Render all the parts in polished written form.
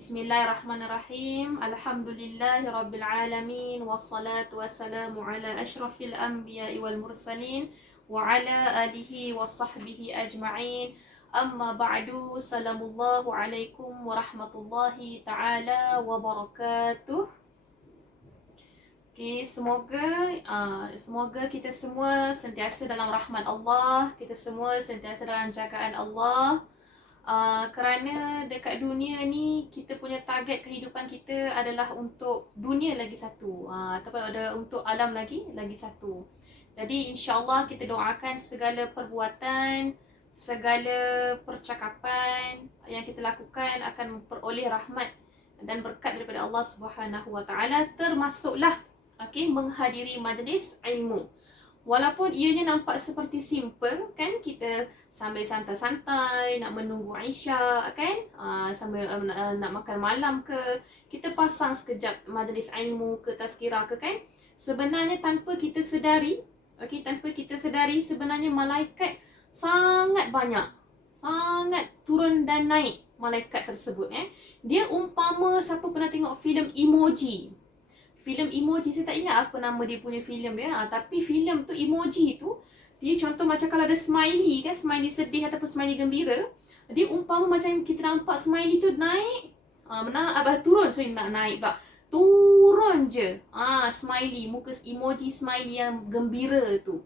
Bismillahirrahmanirrahim. Alhamdulillahirabbil alamin wassalatu wassalamu ala asyrafil anbiya'i wal mursalin wa ala alihi wa sahbihi ajma'in. Amma ba'du. Assalamualaikum alaikum warahmatullahi taala wabarakatuh. Okay, semoga kita semua sentiasa dalam rahmat Allah, kita semua sentiasa dalam jagaan Allah. Kerana dekat dunia ni kita punya target kehidupan kita adalah untuk dunia lagi satu, ataupun ada untuk alam lagi satu. Jadi insya-Allah kita doakan segala perbuatan, segala percakapan yang kita lakukan akan memperoleh rahmat dan berkat daripada Allah Subhanahu Wa Taala, termasuklah menghadiri majlis ilmu. Walaupun ianya nampak seperti simple kan, kita sambil santai-santai nak menunggu Isyak kan, sambil nak makan malam ke, kita pasang sekejap majlis ilmu ke, tazkirah ke kan. Sebenarnya tanpa kita sedari, sebenarnya malaikat sangat banyak, sangat turun dan naik malaikat tersebut. Dia umpama siapa pernah tengok filem emoji. Filem emoji, saya tak ingat apa nama dia punya filem dia, tapi filem tu emoji tu dia contoh macam kalau ada smiley kan, smiley sedih ataupun smiley gembira, dia umpama macam kita nampak smiley tu naik, turun, turun je, smiley, muka emoji smiley yang gembira tu.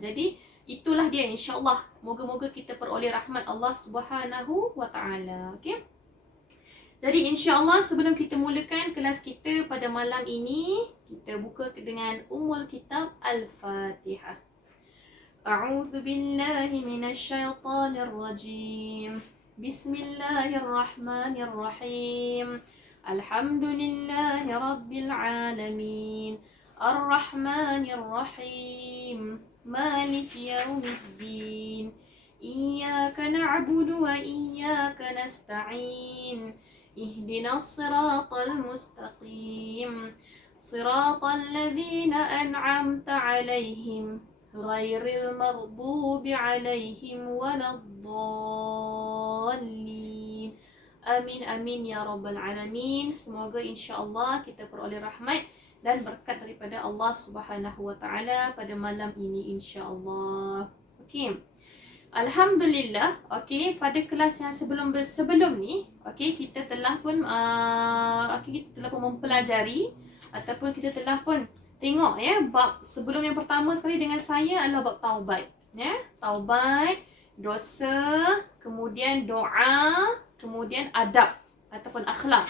Jadi itulah dia, insya-Allah moga-moga kita peroleh rahmat Allah Subhanahu Wa Taala. Okey. Jadi insya-Allah sebelum kita mulakan kelas kita pada malam ini, kita buka dengan Ummul Kitab Al-Fatihah. A'udzu billahi minasyaitonir rajim. Bismillahirrahmanirrahim. Alhamdulillahi rabbil alamin. Ar-Rahmanir Rahim. Maliki yaumiddin. Iyyaka na'budu wa iyyaka nasta'in. اهدنا الصراط المستقيم صراط الذين أنعمت عليهم غير المغضوب عليهم ولا الضالين. Amin amin ya rabbal alamin. Semoga insya-Allah kita peroleh rahmat dan berkat daripada Allah Subhanahu Wa Taala pada malam ini insya-Allah. Okey. Alhamdulillah, pada kelas yang sebelum ni, kita telah pun mempelajari ataupun kita telah pun tengok bab sebelum yang pertama sekali dengan saya adalah bab taubat, taubat, dosa, kemudian doa, kemudian adab ataupun akhlak.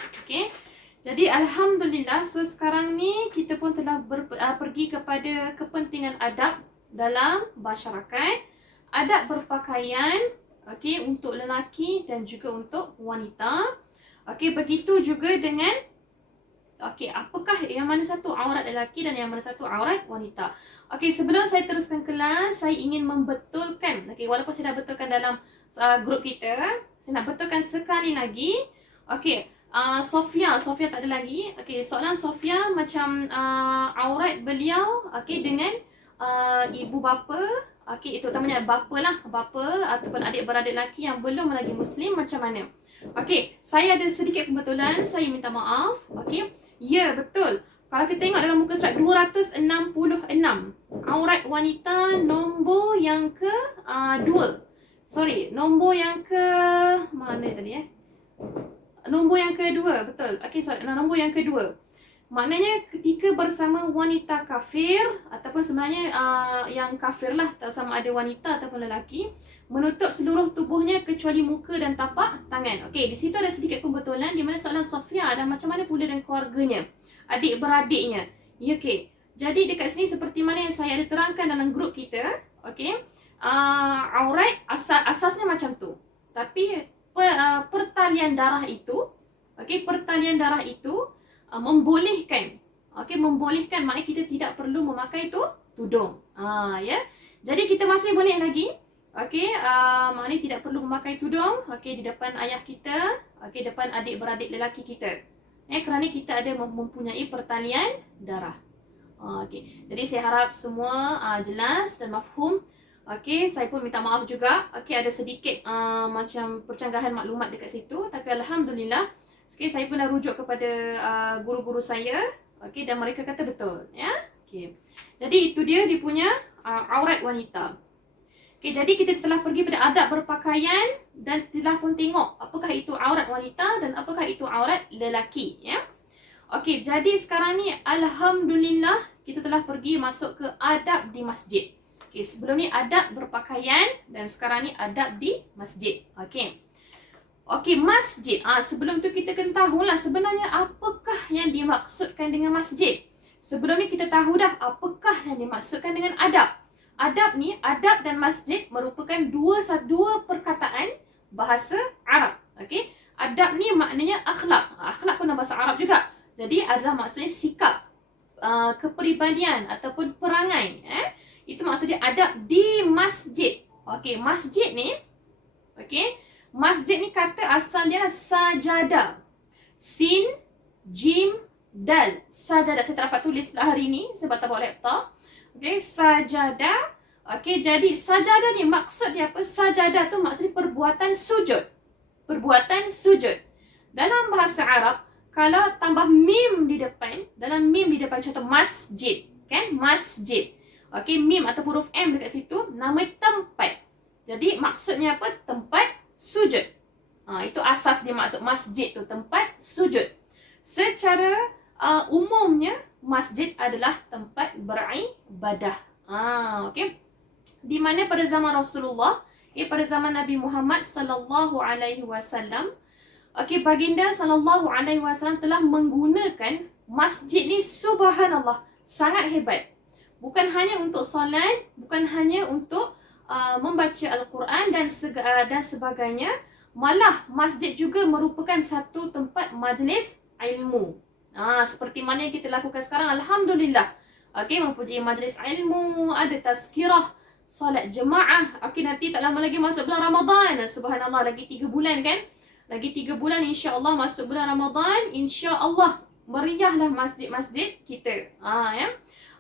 Jadi alhamdulillah, so sekarang ni kita pun telah pergi kepada kepentingan adab dalam masyarakat. Adab berpakaian, untuk lelaki dan juga untuk wanita. Begitu juga dengan apakah yang mana satu aurat lelaki dan yang mana satu aurat wanita. Sebelum saya teruskan kelas, saya ingin membetulkan, walaupun saya dah betulkan dalam grup kita, saya nak betulkan sekali lagi. Sofia tak ada lagi. Soalan Sofia macam aurat beliau dengan ibu bapa, itu utamanya bapa ataupun adik-beradik lelaki yang belum lagi Muslim, macam mana? Saya ada sedikit pembetulan, saya minta maaf. Ya, betul. Kalau kita tengok dalam muka surat 266, aurat wanita nombor yang ke-2. Nombor yang ke mana tadi Nombor yang kedua, betul. Nombor yang kedua. Maknanya ketika bersama wanita kafir, ataupun sebenarnya yang kafir lah, tak sama ada wanita ataupun lelaki, menutup seluruh tubuhnya kecuali muka dan tapak tangan. Di situ ada sedikit pembetulan, di mana soalan Sofia adalah macam mana pula dengan keluarganya, adik-beradiknya. Jadi dekat sini seperti mana yang saya ada terangkan dalam grup kita, aurat asasnya macam tu. Tapi pertalian darah itu, membolehkan, maknanya kita tidak perlu memakai tudung. Jadi kita masih boleh lagi, maknanya tidak perlu memakai tudung, di depan ayah kita, depan adik-beradik lelaki kita, kerana kita ada mempunyai pertalian darah. Jadi saya harap semua jelas dan mafhum. Saya pun minta maaf juga. Ada sedikit macam percanggahan maklumat dekat situ, tapi alhamdulillah Okey, saya pun dah rujuk kepada guru-guru saya. Okey, dan mereka kata betul, ya. Okey. Jadi itu dia punya aurat wanita. Okey, jadi kita telah pergi pada adab berpakaian dan telah pun tengok apakah itu aurat wanita dan apakah itu aurat lelaki, ya. Okey, jadi sekarang ni alhamdulillah kita telah pergi masuk ke adab di masjid. Okey, sebelum ni adab berpakaian dan sekarang ni adab di masjid. Okey. Okey, masjid. Sebelum tu kita kena tahulah sebenarnya apakah yang dimaksudkan dengan masjid. Sebelum ni kita tahu dah apakah yang dimaksudkan dengan adab. Adab ni, adab dan masjid merupakan dua perkataan bahasa Arab. Okey. Adab ni maknanya akhlak. Akhlak pun bahasa Arab juga. Jadi adalah maksudnya sikap, kepribadian ataupun perangai. Itu maksudnya adab di masjid. Okey, masjid ni, okey, masjid ni kata asalnya sajadah. Sin, jim, dal. Sajadah. Saya tak dapat tulis pula hari ni sebab tak bawa laptop. Okey, sajadah. Okey, jadi sajadah ni maksud dia apa? Sajadah tu maksudnya perbuatan sujud. Perbuatan sujud. Dalam bahasa Arab, kalau tambah mim di depan, dalam mim di depan contoh masjid, kan? Masjid. Okey, mim atau huruf M dekat situ nama tempat. Jadi maksudnya apa? Tempat sujud. Itu asas dia maksud masjid tu, tempat sujud. Secara umumnya masjid adalah tempat beribadah. Okey. Di mana pada zaman Rasulullah, pada zaman Nabi Muhammad sallallahu alaihi wasallam, okey, baginda sallallahu alaihi wasallam telah menggunakan masjid ni, subhanallah, sangat hebat. Bukan hanya untuk solat, bukan hanya untuk membaca Al-Quran dan sebagainya, malah masjid juga merupakan satu tempat majlis ilmu. Seperti mana yang kita lakukan sekarang, alhamdulillah. Okey, mempunyai majlis ilmu, ada tazkirah, solat jemaah. Okey, nanti tak lama lagi masuk bulan Ramadan. Subhanallah, lagi 3 bulan kan? Lagi 3 bulan insya-Allah masuk bulan Ramadan, insya-Allah meriahlah masjid-masjid kita. Ya.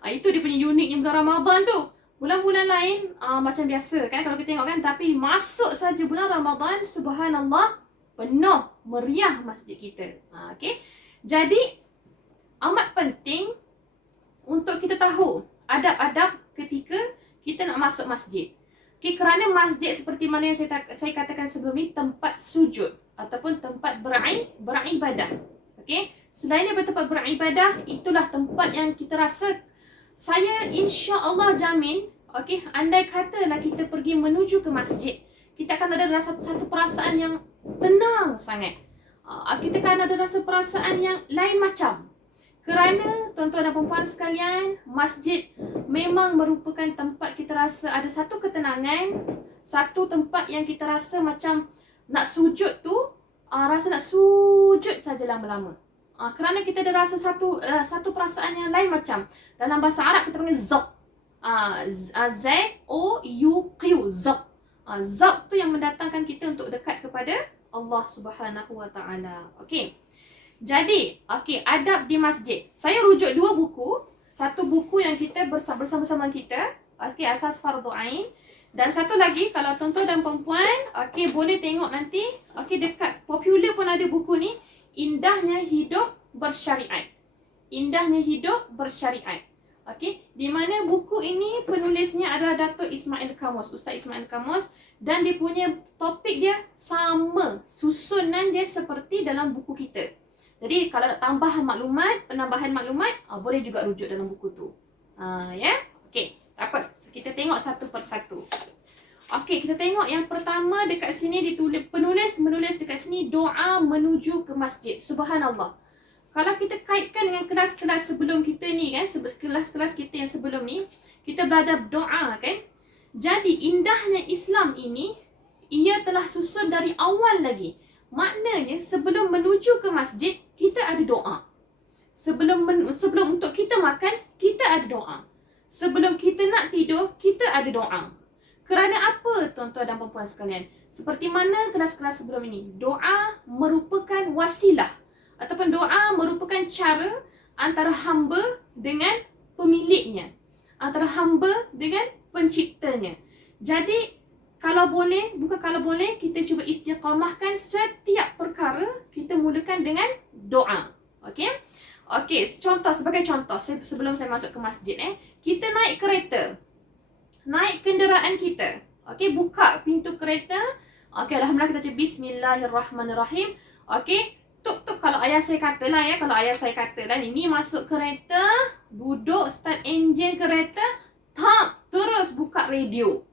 Itu dia punya uniknya bulan Ramadan tu. Bulan-bulan lain macam biasa kan kalau kita tengok kan, tapi masuk saja bulan Ramadan, subhanallah, penuh meriah masjid kita. Okey. Jadi amat penting untuk kita tahu adab-adab ketika kita nak masuk masjid. Okay, kerana masjid seperti mana yang saya katakan sebelum ni, tempat sujud ataupun tempat beribadah. Okay, selain daripada tempat beribadah, itulah tempat yang kita rasa, saya insya-Allah jamin, okay, andai katalah kita pergi menuju ke masjid, kita akan ada rasa satu perasaan yang tenang sangat. Kita akan ada rasa perasaan yang lain macam. Kerana tuan-tuan dan puan sekalian, masjid memang merupakan tempat kita rasa ada satu ketenangan, satu tempat yang kita rasa macam nak sujud tu, rasa nak sujud saja lama-lama. Kerana kita ada rasa satu perasaan yang lain macam. Dalam bahasa Arab kita panggil zauq. Z-O-U-Q, zauq. Zauq tu yang mendatangkan kita untuk dekat kepada Allah Subhanahu Wa Taala. Okey. Jadi, okey, adab di masjid. Saya rujuk 2 buku. Satu buku yang kita bersama-sama kita, okey, Asas Fardhu Ain, dan satu lagi kalau tuan-tuan dan puan-puan, okey, boleh tengok nanti, okey, dekat popular pun ada buku ni, Indahnya Hidup Bersyariat. Indahnya Hidup Bersyariat. Okey, di mana buku ini penulisnya adalah Datuk Ismail Kamus, Ustaz Ismail Kamus, dan dia punya topik dia sama, susunan dia seperti dalam buku kita. Jadi kalau nak tambahan maklumat, penambahan maklumat, boleh juga rujuk dalam buku tu. Ya. Okey, tak apa. Kita tengok satu persatu. Okey, kita tengok yang pertama dekat sini penulis menulis dekat sini doa menuju ke masjid. Subhanallah. Kalau kita kaitkan dengan kelas-kelas sebelum kita ni kan, kelas-kelas kita yang sebelum ni, kita belajar doa kan. Jadi indahnya Islam ini, ia telah susun dari awal lagi. Maknanya sebelum menuju ke masjid, kita ada doa. Sebelum untuk kita makan, kita ada doa. Sebelum kita nak tidur, kita ada doa. Kerana apa tuan-tuan dan puan-puan sekalian? Seperti mana kelas-kelas sebelum ini, doa merupakan wasilah ataupun doa merupakan cara antara hamba dengan pemiliknya, antara hamba dengan penciptanya. Jadi Kalau boleh, bukan kalau boleh, kita cuba istiqamahkan setiap perkara kita mulakan dengan doa. Okey? Okey, sebagai contoh sebelum saya masuk ke masjid kita naik kereta. Naik kenderaan kita. Okey, buka pintu kereta. Okey, alhamdulillah kita cakap bismillahirrahmanirrahim. Okey, tuk kalau ayah saya kata lah kalau ayah saya kata dan ini masuk kereta, duduk, start enjin kereta, terus buka radio.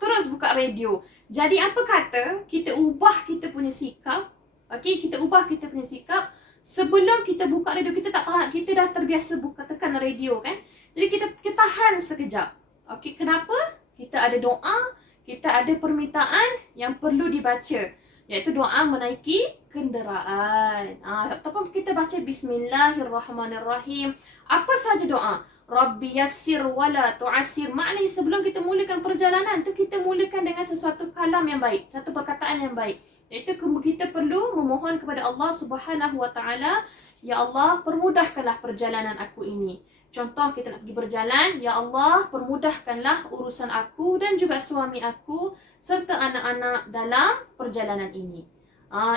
Terus buka radio. Jadi apa kata? Kita ubah kita punya sikap. Okey, kita ubah kita punya sikap. Sebelum kita buka radio, kita tak tahan, kita dah terbiasa tekan radio kan. Jadi kita tahan sekejap. Okey, kenapa? Kita ada doa, kita ada permintaan yang perlu dibaca, iaitu doa menaiki kenderaan. Ataupun kita baca bismillahirrahmanirrahim. Apa saja doa? Rabbi yassir wala tu'assir. Maknanya sebelum kita mulakan perjalanan tu, kita mulakan dengan sesuatu kalam yang baik, satu perkataan yang baik. Iaitu kita perlu memohon kepada Allah Subhanahu wa taala, ya Allah, permudahkanlah perjalanan aku ini. Contoh kita nak pergi berjalan, ya Allah, permudahkanlah urusan aku dan juga suami aku serta anak-anak dalam perjalanan ini.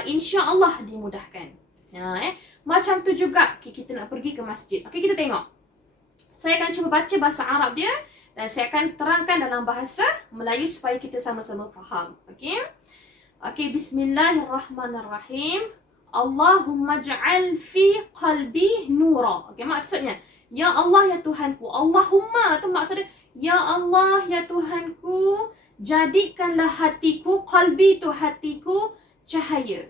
Insya-Allah dimudahkan. Macam tu juga kita nak pergi ke masjid. Okey, kita tengok. Saya akan cuba baca bahasa Arab dia dan saya akan terangkan dalam bahasa Melayu supaya kita sama-sama faham. Okey? Okey, bismillahirrahmanirrahim. Allahumma ja'al fi qalbi nura. Okey, maksudnya, ya Allah ya Tuhanku. Allahumma tu maksudnya, ya Allah ya Tuhanku, jadikanlah hatiku, qalbi tu hatiku, cahaya.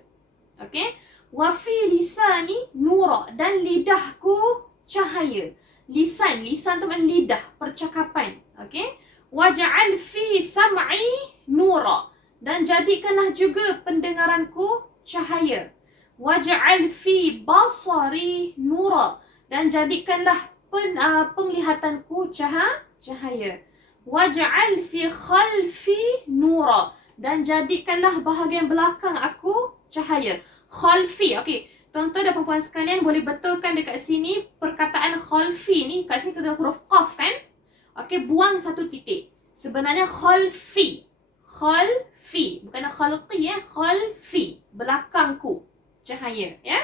Okey? Wa fi lisani nura, dan lidahku cahaya. Lisan tu maknanya lidah, percakapan. Okey? Waj'al fi sam'i nura, dan jadikanlah juga pendengaranku cahaya. Waj'al fi basari nura, dan jadikanlah penglihatanku cahaya. Waj'al fi khalfi nura, dan jadikanlah bahagian belakang aku cahaya. Khalfi, okey. Tuan-tuan dan puan-puan sekalian boleh betulkan dekat sini perkataan khalfi ni, kat sini kena huruf qaf kan? Okey, buang satu titik. Sebenarnya khalfi. Khalfi, bukan khalqi khalfi, belakangku cahaya ya.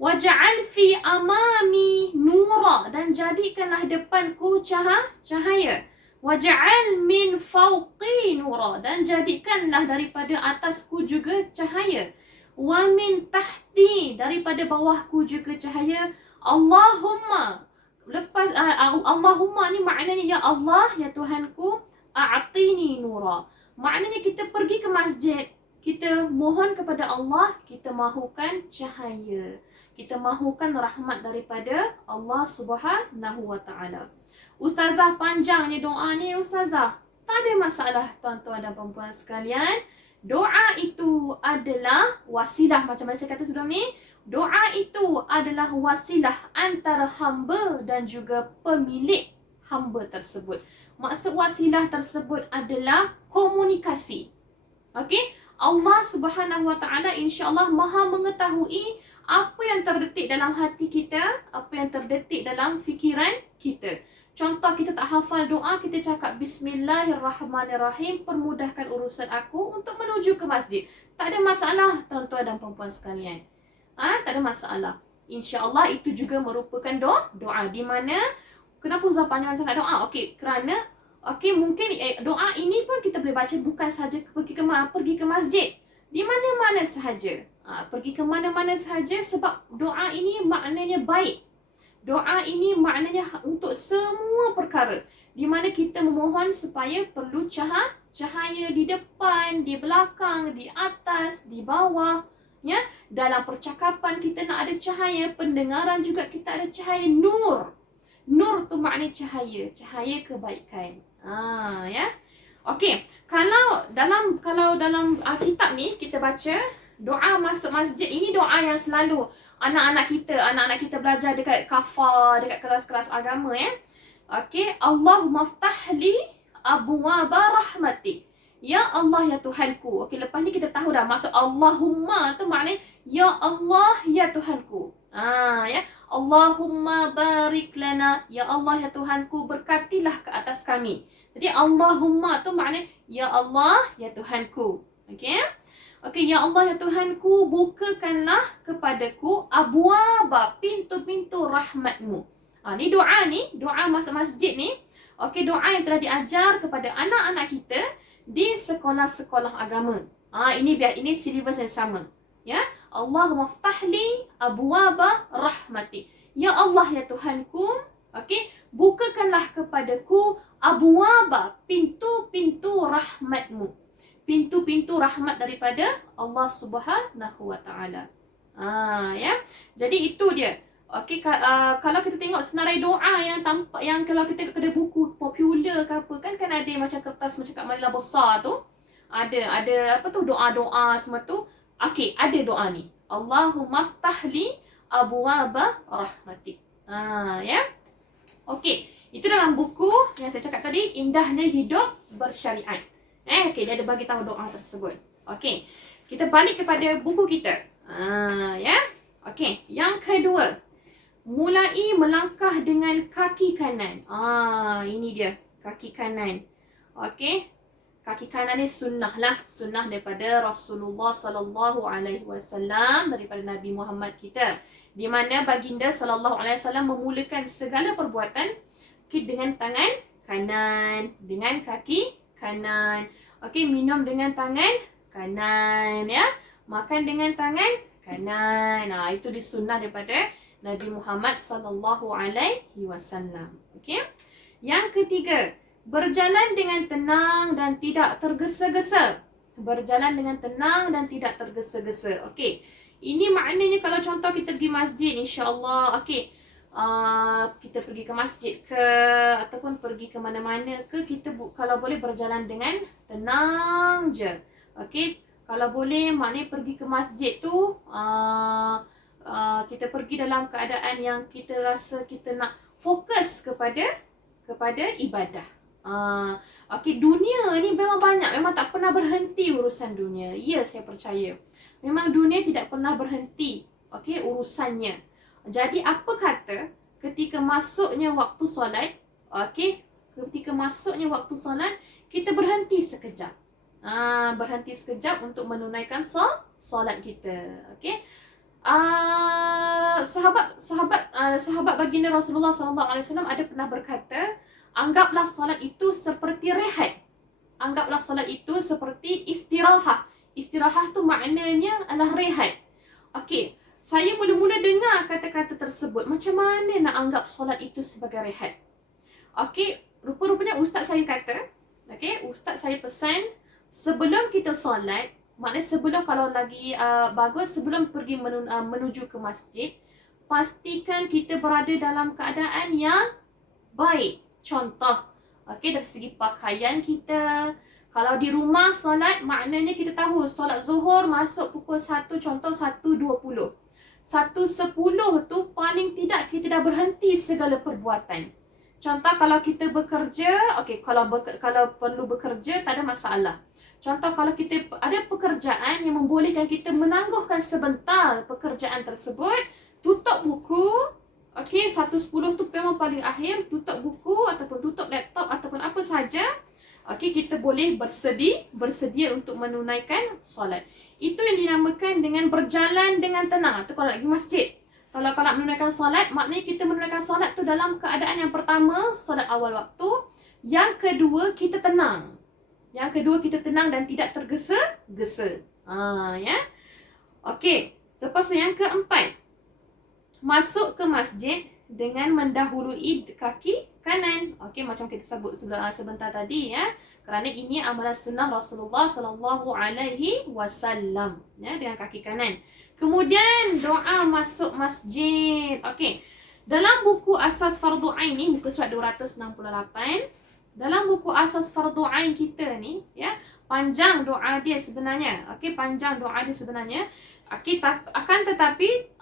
Waj'al fi amami nura, dan jadikanlah depanku cahaya. Waj'al min fawqi nura, dan jadikanlah daripada atasku juga cahaya. Wa min tahti, daripada bawahku juga cahaya. Allahumma, lepas Allahumma ni maknanya ya Allah ya Tuhanku, a'tini nura. Maknanya kita pergi ke masjid, kita mohon kepada Allah, kita mahukan cahaya, kita mahukan rahmat daripada Allah Subhanahu wa taala. Ustazah, panjangnya doa ni ustazah. Tak ada masalah tuan-tuan dan puan-puan sekalian. Doa itu adalah wasilah, macam mana saya kata sebelum ni. Doa itu adalah wasilah antara hamba dan juga pemilik hamba tersebut. Maksud wasilah tersebut adalah komunikasi. Okey? Allah Subhanahu wa taala insya-Allah Maha mengetahui apa yang terdetik dalam hati kita, apa yang terdetik dalam fikiran kita. Contoh, kita tak hafal doa, kita cakap bismillahirrahmanirrahim, permudahkan urusan aku untuk menuju ke masjid. Tak ada masalah tuan-tuan dan puan-puan sekalian. Tak ada masalah. InsyaAllah itu juga merupakan doa. Di mana, kenapa Ustaz panjang sangat doa? Okey, kerana mungkin doa ini pun kita boleh baca bukan sahaja pergi ke masjid. Di mana-mana sahaja. Pergi ke mana-mana sahaja, sebab doa ini maknanya baik. Doa ini maknanya untuk semua perkara, di mana kita memohon supaya perlu cahaya di depan, di belakang, di atas, di bawah, ya. Dalam percakapan kita nak ada cahaya, pendengaran juga kita ada cahaya, nur. Nur tu maknanya cahaya kebaikan. Ya. Okey, kalau dalam kitab ni kita baca doa masuk masjid, ini doa yang selalu anak-anak kita belajar dekat kafar, dekat kelas-kelas agama ya. Okey, Allahumma ftahli abwaaba rahmatik. Ya Allah ya Tuhanku. Okey, lepas ni kita tahu dah maksud Allahumma tu maknanya ya Allah ya Tuhanku. Ya. Allahumma barik lana. Ya Allah ya Tuhanku, berkatilah ke atas kami. Jadi Allahumma tu makna ya Allah, ya Tuhanku. Okey? Okey, ya Allah, ya Tuhanku, bukakanlah kepadaku abwaba, pintu-pintu rahmatmu. Ni doa ni, doa masuk masjid ni. Okey, doa yang telah diajar kepada anak-anak kita di sekolah-sekolah agama. Ini silibus yang sama. Ya, Allahumma ftahli abwaba rahmati. Ya Allah, ya Tuhanku, okey, bukakanlah kepadaku abwaba, pintu-pintu rahmatmu. Pintu-pintu rahmat daripada Allah Subhanahu Wa Taala. Ya. Jadi itu dia. Okey, kalau kita tengok senarai doa yang tampak, yang kalau kita kedai buku popular ke apa kan ada macam kertas macam kat Manila besar tu. Ada apa tu, doa-doa semua tu. Okey, ada doa ni. Allahumma ftahli abwaba rahmatik. Ya. Okey, itu dalam buku yang saya cakap tadi, Indahnya Hidup Bersyariat. Okey, dia ada bagi tahu doa tersebut. Okey, kita balik kepada buku kita. Ya. Okey, yang kedua, mulai melangkah dengan kaki kanan. Ini dia, kaki kanan. Okey. Kaki kanan ni sunnah lah, sunnah daripada Rasulullah sallallahu alaihi wasallam, daripada Nabi Muhammad kita. Di mana baginda sallallahu alaihi wasallam memulakan segala perbuatan dengan tangan kanan, dengan kaki kanan. Okey, minum dengan tangan kanan, ya. Makan dengan tangan kanan. Itu disunnah daripada Nabi Muhammad sallallahu alaihi wasallam. Okey. Yang ketiga, berjalan dengan tenang dan tidak tergesa-gesa. Berjalan dengan tenang dan tidak tergesa-gesa. Okey. Ini maknanya kalau contoh kita pergi masjid, insya-Allah, okey. Kita pergi ke masjid ke ataupun pergi ke mana-mana ke, kita kalau boleh berjalan dengan tenang je. Okey, kalau boleh maknanya pergi ke masjid tu kita pergi dalam keadaan yang kita rasa kita nak fokus kepada ibadah. Okey, dunia ni memang banyak, memang tak pernah berhenti urusan dunia. Ya, saya percaya. Memang dunia tidak pernah berhenti, okey, urusannya. Jadi apa kata ketika masuknya waktu solat, okey, ketika masuknya waktu solat, kita berhenti sekejap. Berhenti sekejap untuk menunaikan solat kita. Okey. Sahabat baginda Rasulullah sallallahu alaihi wasallam ada pernah berkata, anggaplah solat itu seperti rehat. Anggaplah solat itu seperti istirahat. Istirahat tu maknanya adalah rehat. Okey. Saya mula-mula dengar kata-kata tersebut, macam mana nak anggap solat itu sebagai rehat? Okey, rupa-rupanya ustaz saya kata, okey, ustaz saya pesan, sebelum kita solat, maknanya sebelum, kalau lagi bagus, sebelum pergi menuju ke masjid, pastikan kita berada dalam keadaan yang baik. Contoh, okey, dari segi pakaian kita. Kalau di rumah solat, maknanya kita tahu solat zuhur masuk pukul 1, contoh 1.20. 1.10 tu paling tidak kita dah berhenti segala perbuatan. Contoh kalau kita bekerja, okey, kalau perlu bekerja tak ada masalah. Contoh kalau kita ada pekerjaan yang membolehkan kita menangguhkan sebentar pekerjaan tersebut, tutup buku, okey, 1.10 tu memang paling akhir, tutup buku ataupun tutup laptop ataupun apa saja. Okey, kita boleh bersedia untuk menunaikan solat. Itu yang dinamakan dengan berjalan dengan tenang. Itu kalau lagi masjid. Kalau nak menunaikan solat, maknanya kita menunaikan solat tu dalam keadaan yang pertama, solat awal waktu. Yang kedua, kita tenang. Yang kedua, kita tenang dan tidak tergesa-gesa. Ya. Okey. Lepas tu yang keempat, masuk ke masjid dengan mendahului kaki kanan. Okey, macam kita sebut sebentar tadi, ya. Kerana ini amalan sunnah Rasulullah sallallahu alaihi wasallam, ya, dengan kaki kanan. Kemudian doa masuk masjid. Okey. Dalam buku Asas Fardu Ain ni, muka surat 268, dalam buku Asas Fardu Ain kita ni, ya, panjang doa dia sebenarnya. Okey, panjang doa dia sebenarnya. Okey, akan tetapi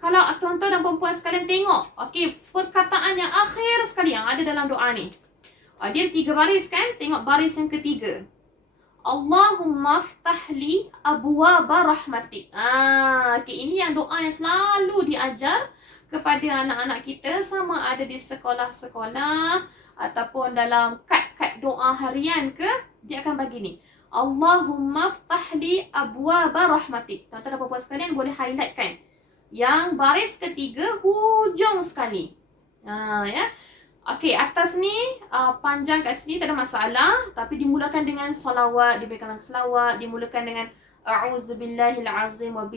kalau tuan-tuan dan puan-puan sekalian tengok, okey, perkataan yang akhir sekali yang ada dalam doa ni. Dia 3 baris kan? Tengok baris yang ketiga. Allahumma ftahli abwaba rahmatik. Okey, ini yang doa yang selalu diajar kepada anak-anak kita, sama ada di sekolah-sekolah ataupun dalam kad-kad dekat doa harian ke, dia akan bagi ni. Allahumma ftahli abwaba rahmatik. Tuan-tuan dan puan-puan sekalian boleh highlight kan. Yang baris ketiga hujung sekali. Ya. Okey, atas ni panjang kat sini tak ada masalah, tapi dimulakan dengan solawat, diberikan selawat, dimulakan dengan a'udzubillahil azim wa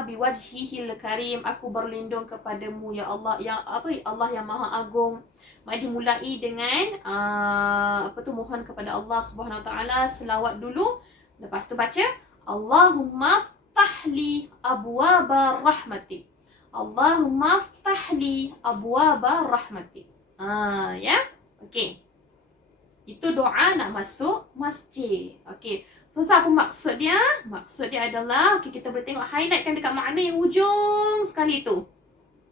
biwajhihil karim, aku berlindung kepadamu ya Allah, yang Allah yang Maha Agung. Mari dimulai dengan mohon kepada Allah Subhanahu Wa Taala, selawat dulu, lepas tu baca Allahumma ftahli abwaba rahmatik. Allahumma ftahli abwaba rahmatik. Ya. Okey. Itu doa nak masuk masjid. Okey. So, apa maksud dia? Maksud dia adalah, kita boleh tengok highlightkan dekat makna yang hujung sekali tu.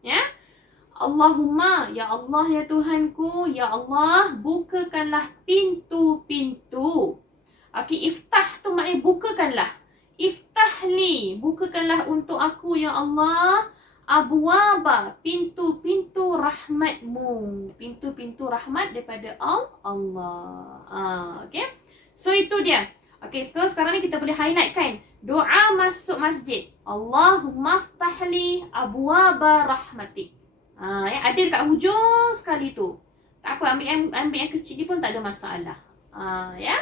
Ya. Allahumma, ya Allah ya Tuhanku, ya Allah, bukakanlah pintu-pintu. Okey, iftah tu maknanya bukakanlah. Iftahli, bukakanlah untuk aku ya Allah, abwaba, pintu-pintu rahmatmu, pintu-pintu rahmat daripada Allah. Okey. So itu dia. Okey, so sekarang ni kita boleh highlight kan doa masuk masjid. Allahumma ftahli abwaba rahmatik. Yang ada dekat hujung sekali tu. Tak apa, ambil yang kecil ni pun tak ada masalah. Ya.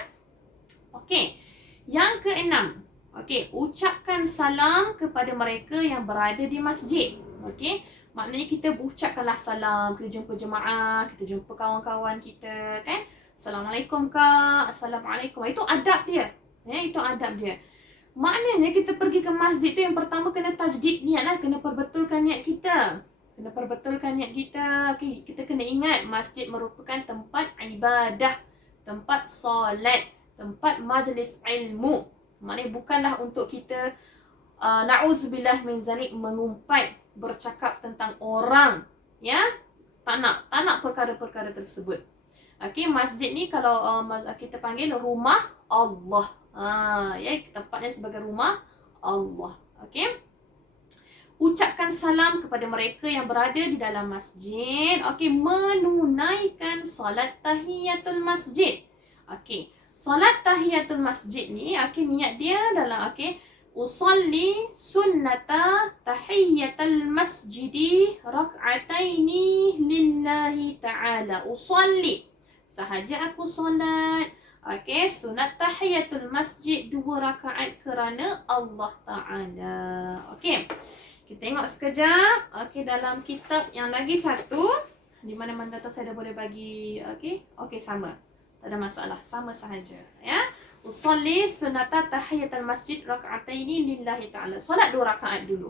Okey. Yang keenam. Okey, ucapkan salam kepada mereka yang berada di masjid. Okey, maknanya kita ucapkanlah salam, kita jumpa jemaah, kita jumpa kawan-kawan kita kan. Assalamualaikum kak, assalamualaikum. Itu adab dia. Ya, itu adab dia. Maknanya kita pergi ke masjid tu yang pertama kena tajdid niat lah, kena perbetulkan niat kita. Kena perbetulkan niat kita. Okey, kita kena ingat masjid merupakan tempat ibadah, tempat solat, tempat majlis ilmu. Maknanya bukanlah untuk kita na'udzubillah min zalik mengumpat, bercakap tentang orang, ya. Tak nak perkara-perkara tersebut. Okey, masjid ni kalau kita panggil rumah Allah. Ya, tempatnya sebagai rumah Allah. Okey. Ucapkan salam kepada mereka yang berada di dalam masjid. Okey, menunaikan solat tahiyatul masjid. Okey. Solat tahiyatul masjid ni, niat dia adalah usalli sunnata tahiyatul masjidi rak'ataini lillahi ta'ala. Usalli, sahaja aku solat. Sunat tahiyatul masjid 2 rakaat kerana Allah Ta'ala. Kita tengok sekejap. Dalam kitab yang lagi satu, di mana-mana tu saya dah boleh bagi. Sama. Tak ada masalah, sama sahaja ya. Usalli sunata tahiyatul masjid raka'ataini lillahi ta'ala. Solat 2 rakaat dulu.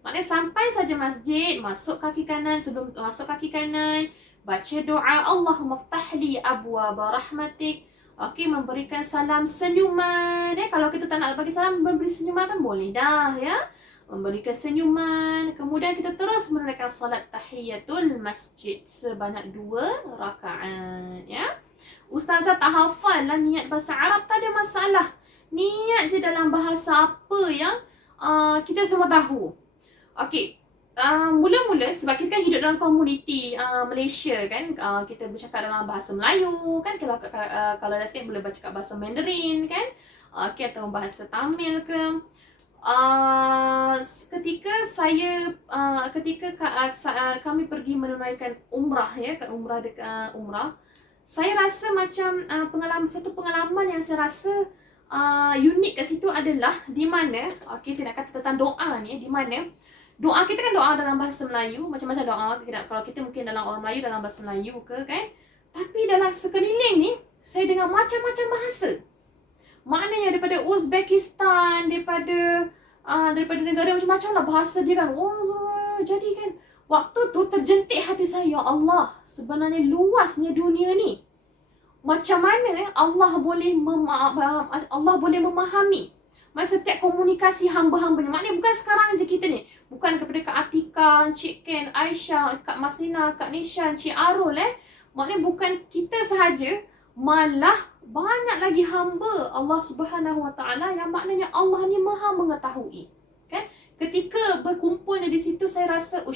Maknanya sampai saja masjid, masuk kaki kanan, sebelum masuk kaki kanan, baca doa Allahumma ftahli abwaba rahmatik. Memberikan salam senyuman. Kalau kita tak nak bagi salam, memberi senyuman kan boleh dah ya. Memberikan senyuman. Kemudian kita terus menunaikan solat tahiyatul masjid sebanyak 2 rakaat ya. Ustazah tak hafal lah niat bahasa Arab, tak ada masalah. Niat je dalam bahasa apa yang kita semua tahu. Mula-mula sebab kita kan hidup dalam komuniti Malaysia kan, kita bercakap dalam bahasa Melayu kan, kalau dah sikit boleh bercakap bahasa Mandarin kan, atau bahasa Tamil ke. Ketika kami pergi menunaikan umrah ya, ke umrah dekat umrah, saya rasa macam satu pengalaman yang saya rasa unik kat situ adalah di mana, saya nak kata tentang doa ni, di mana doa kita kan doa dalam bahasa Melayu, macam-macam doa. Kalau kita mungkin dalam orang Melayu dalam bahasa Melayu ke kan, tapi dalam sekeliling ni saya dengar macam-macam bahasa. Maknanya daripada Uzbekistan, daripada negara macam-macam lah bahasa dia kan. Jadi kan waktu tu terjentik hati saya, ya Allah, sebenarnya luasnya dunia ni. Macam mana Allah boleh memahami setiap komunikasi hamba-hambanya. Maknanya bukan sekarang je kita ni. Bukan kepada Kak Atika, Encik Ken, Aisyah, Kak Maslina, Kak Nisha, Encik Arul Maknanya bukan kita sahaja, malah banyak lagi hamba Allah Subhanahu Wa Taala yang maknanya Allah ni Maha mengetahui. Kan? Ketika berkumpulnya di situ, saya rasa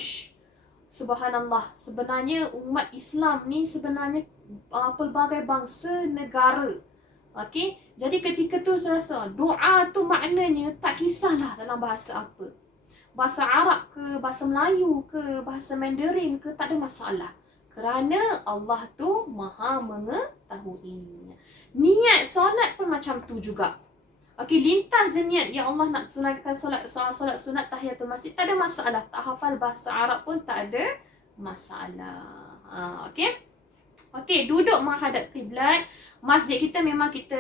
subhanallah, sebenarnya umat Islam ni sebenarnya pelbagai bangsa negara. Okey, jadi ketika tu saya rasa doa tu maknanya tak kisahlah dalam bahasa apa. Bahasa Arab ke, bahasa Melayu ke, bahasa Mandarin ke, tak ada masalah. Kerana Allah tu Maha mengetahui. Niat solat pun macam tu juga. Okey, lintas je niat, ya Allah nak tunaikan solat sunat tahiyatul masjid, tak ada masalah. Tak hafal bahasa Arab pun tak ada masalah. Okey. Okey, duduk menghadap kiblat. Masjid kita memang kita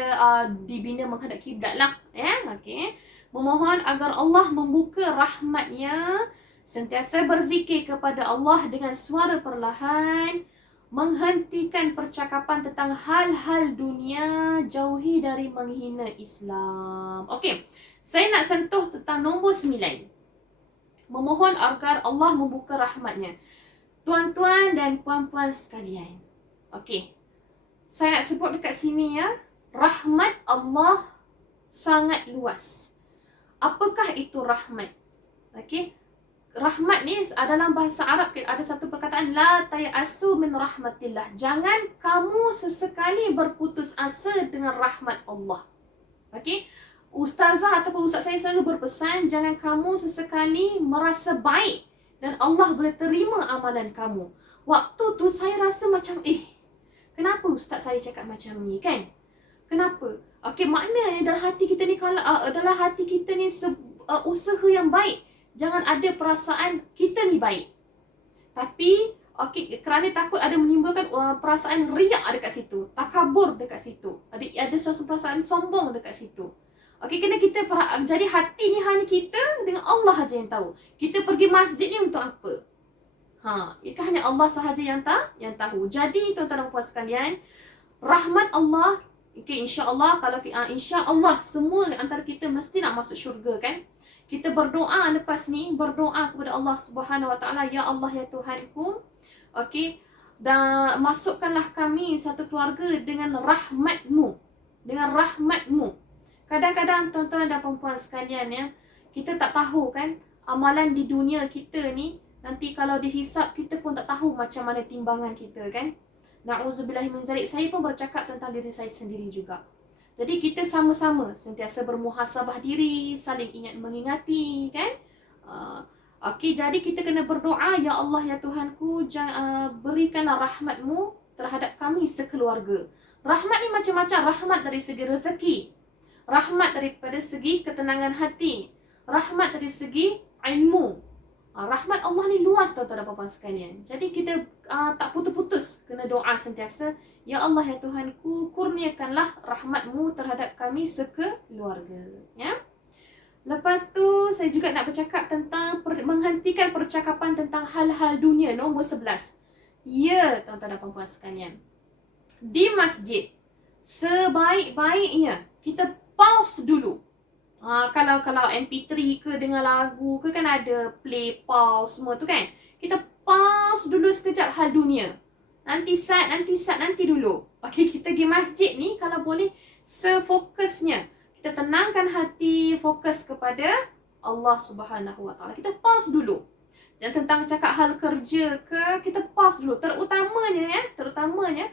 dibina menghadap kiblat lah, ya. Okey. Memohon agar Allah membuka rahmatnya, sentiasa berzikir kepada Allah dengan suara perlahan, menghentikan percakapan tentang hal-hal dunia, jauhi dari menghina Islam. Okey. Saya nak sentuh tentang nombor 9. Memohon agar Allah membuka rahmatnya. Tuan-tuan dan puan-puan sekalian. Okey. Saya nak sebut dekat sini ya, rahmat Allah sangat luas. Apakah itu rahmat? Okey. Rahmat ni dalam bahasa Arab ada satu perkataan, la tayasu min rahmatillah. Jangan kamu sesekali berputus asa dengan rahmat Allah. Okey. Ustazah ataupun ustaz saya selalu berpesan, jangan kamu sesekali merasa baik dan Allah boleh terima amalan kamu. Waktu tu saya rasa macam kenapa ustaz saya cakap macam ni kan? Kenapa? Okey, maknanya dalam hati kita ni, kalau dalam hati kita ni usaha yang baik, jangan ada perasaan kita ni baik. Tapi okey, kerana takut ada menimbulkan perasaan riak dekat situ, takabur dekat situ. Ada suatu perasaan sombong dekat situ. Okey, kena kita jadi hati ni hanya kita dengan Allah aja yang tahu. Kita pergi masjid ni untuk apa? Itu hanya Allah sahaja yang tahu. Jadi tuan-tuan dan puan sekalian, rahmat Allah, okay, insya-Allah, kalau insya-Allah semua antara kita mesti nak masuk syurga kan. Kita berdoa lepas ni, berdoa kepada Allah Subhanahu Wa Taala, ya Allah ya Tuhanku, okey, dan masukkanlah kami satu keluarga dengan rahmat-Mu. Dengan rahmat-Mu. Kadang-kadang tuan-tuan dan puan sekalian ya, kita tak tahu kan amalan di dunia kita ni. Nanti kalau dihisap, kita pun tak tahu macam mana timbangan kita kan. Na'udzubillahi min zalik. Saya pun bercakap tentang diri saya sendiri juga. Jadi kita sama-sama sentiasa bermuhasabah diri, saling ingat mengingati kan. Okey, jadi kita kena berdoa, ya Allah ya Tuhanku, berikanlah rahmat-Mu terhadap kami sekeluarga. Rahmat ni macam-macam. Rahmat dari segi rezeki, rahmat daripada segi ketenangan hati, rahmat dari segi ilmu. Rahmat Allah ni luas tuan-tuan dan puan-puan sekalian. Jadi kita tak putus-putus kena doa sentiasa, ya Allah ya Tuhanku, kurniakanlah rahmat-Mu terhadap kami sekeluarga. Ya. Lepas tu saya juga nak bercakap tentang menghentikan percakapan tentang hal-hal dunia, nombor 11. Ya tuan-tuan dan puan-puan sekalian, di masjid sebaik-baiknya kita pause dulu. Kalau MP3 ke dengar lagu ke kan ada play pause semua tu kan. Kita pause dulu sekejap hal dunia. Nanti dulu. Okey, kita pergi masjid ni kalau boleh sefokusnya. Kita tenangkan hati, fokus kepada Allah Subhanahu Wa Taala. Kita pause dulu. Dan tentang cakap hal kerja ke, kita pause dulu. Terutamanya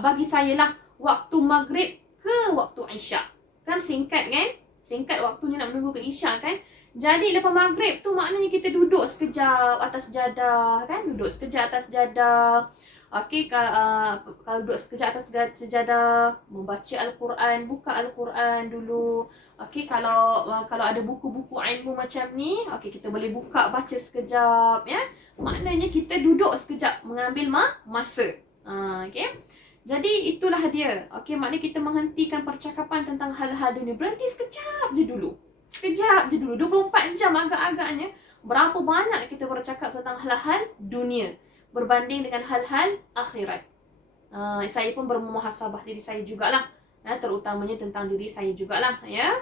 bagi saya lah waktu maghrib ke waktu isyak. Kan singkat kan? Singkat waktunya nak menunggu ke isyak kan. Jadi lepas maghrib tu maknanya kita duduk sekejap atas sejadah kan. Duduk sekejap atas sejadah. Okey, kalau duduk sekejap atas sejadah, membaca Al-Quran, buka Al-Quran dulu. Okey, kalau ada buku-buku ilmu macam ni, okey kita boleh buka baca sekejap ya. Maknanya kita duduk sekejap mengambil masa. Okey. Jadi itulah dia. Okey, maknanya kita menghentikan percakapan tentang hal-hal dunia. Berhenti sekejap je dulu. 24 jam agak-agaknya. Berapa banyak kita bercakap tentang hal-hal dunia berbanding dengan hal-hal akhirat. Saya pun bermuhasabah diri saya jugalah. Terutamanya tentang diri saya jugalah. Ya.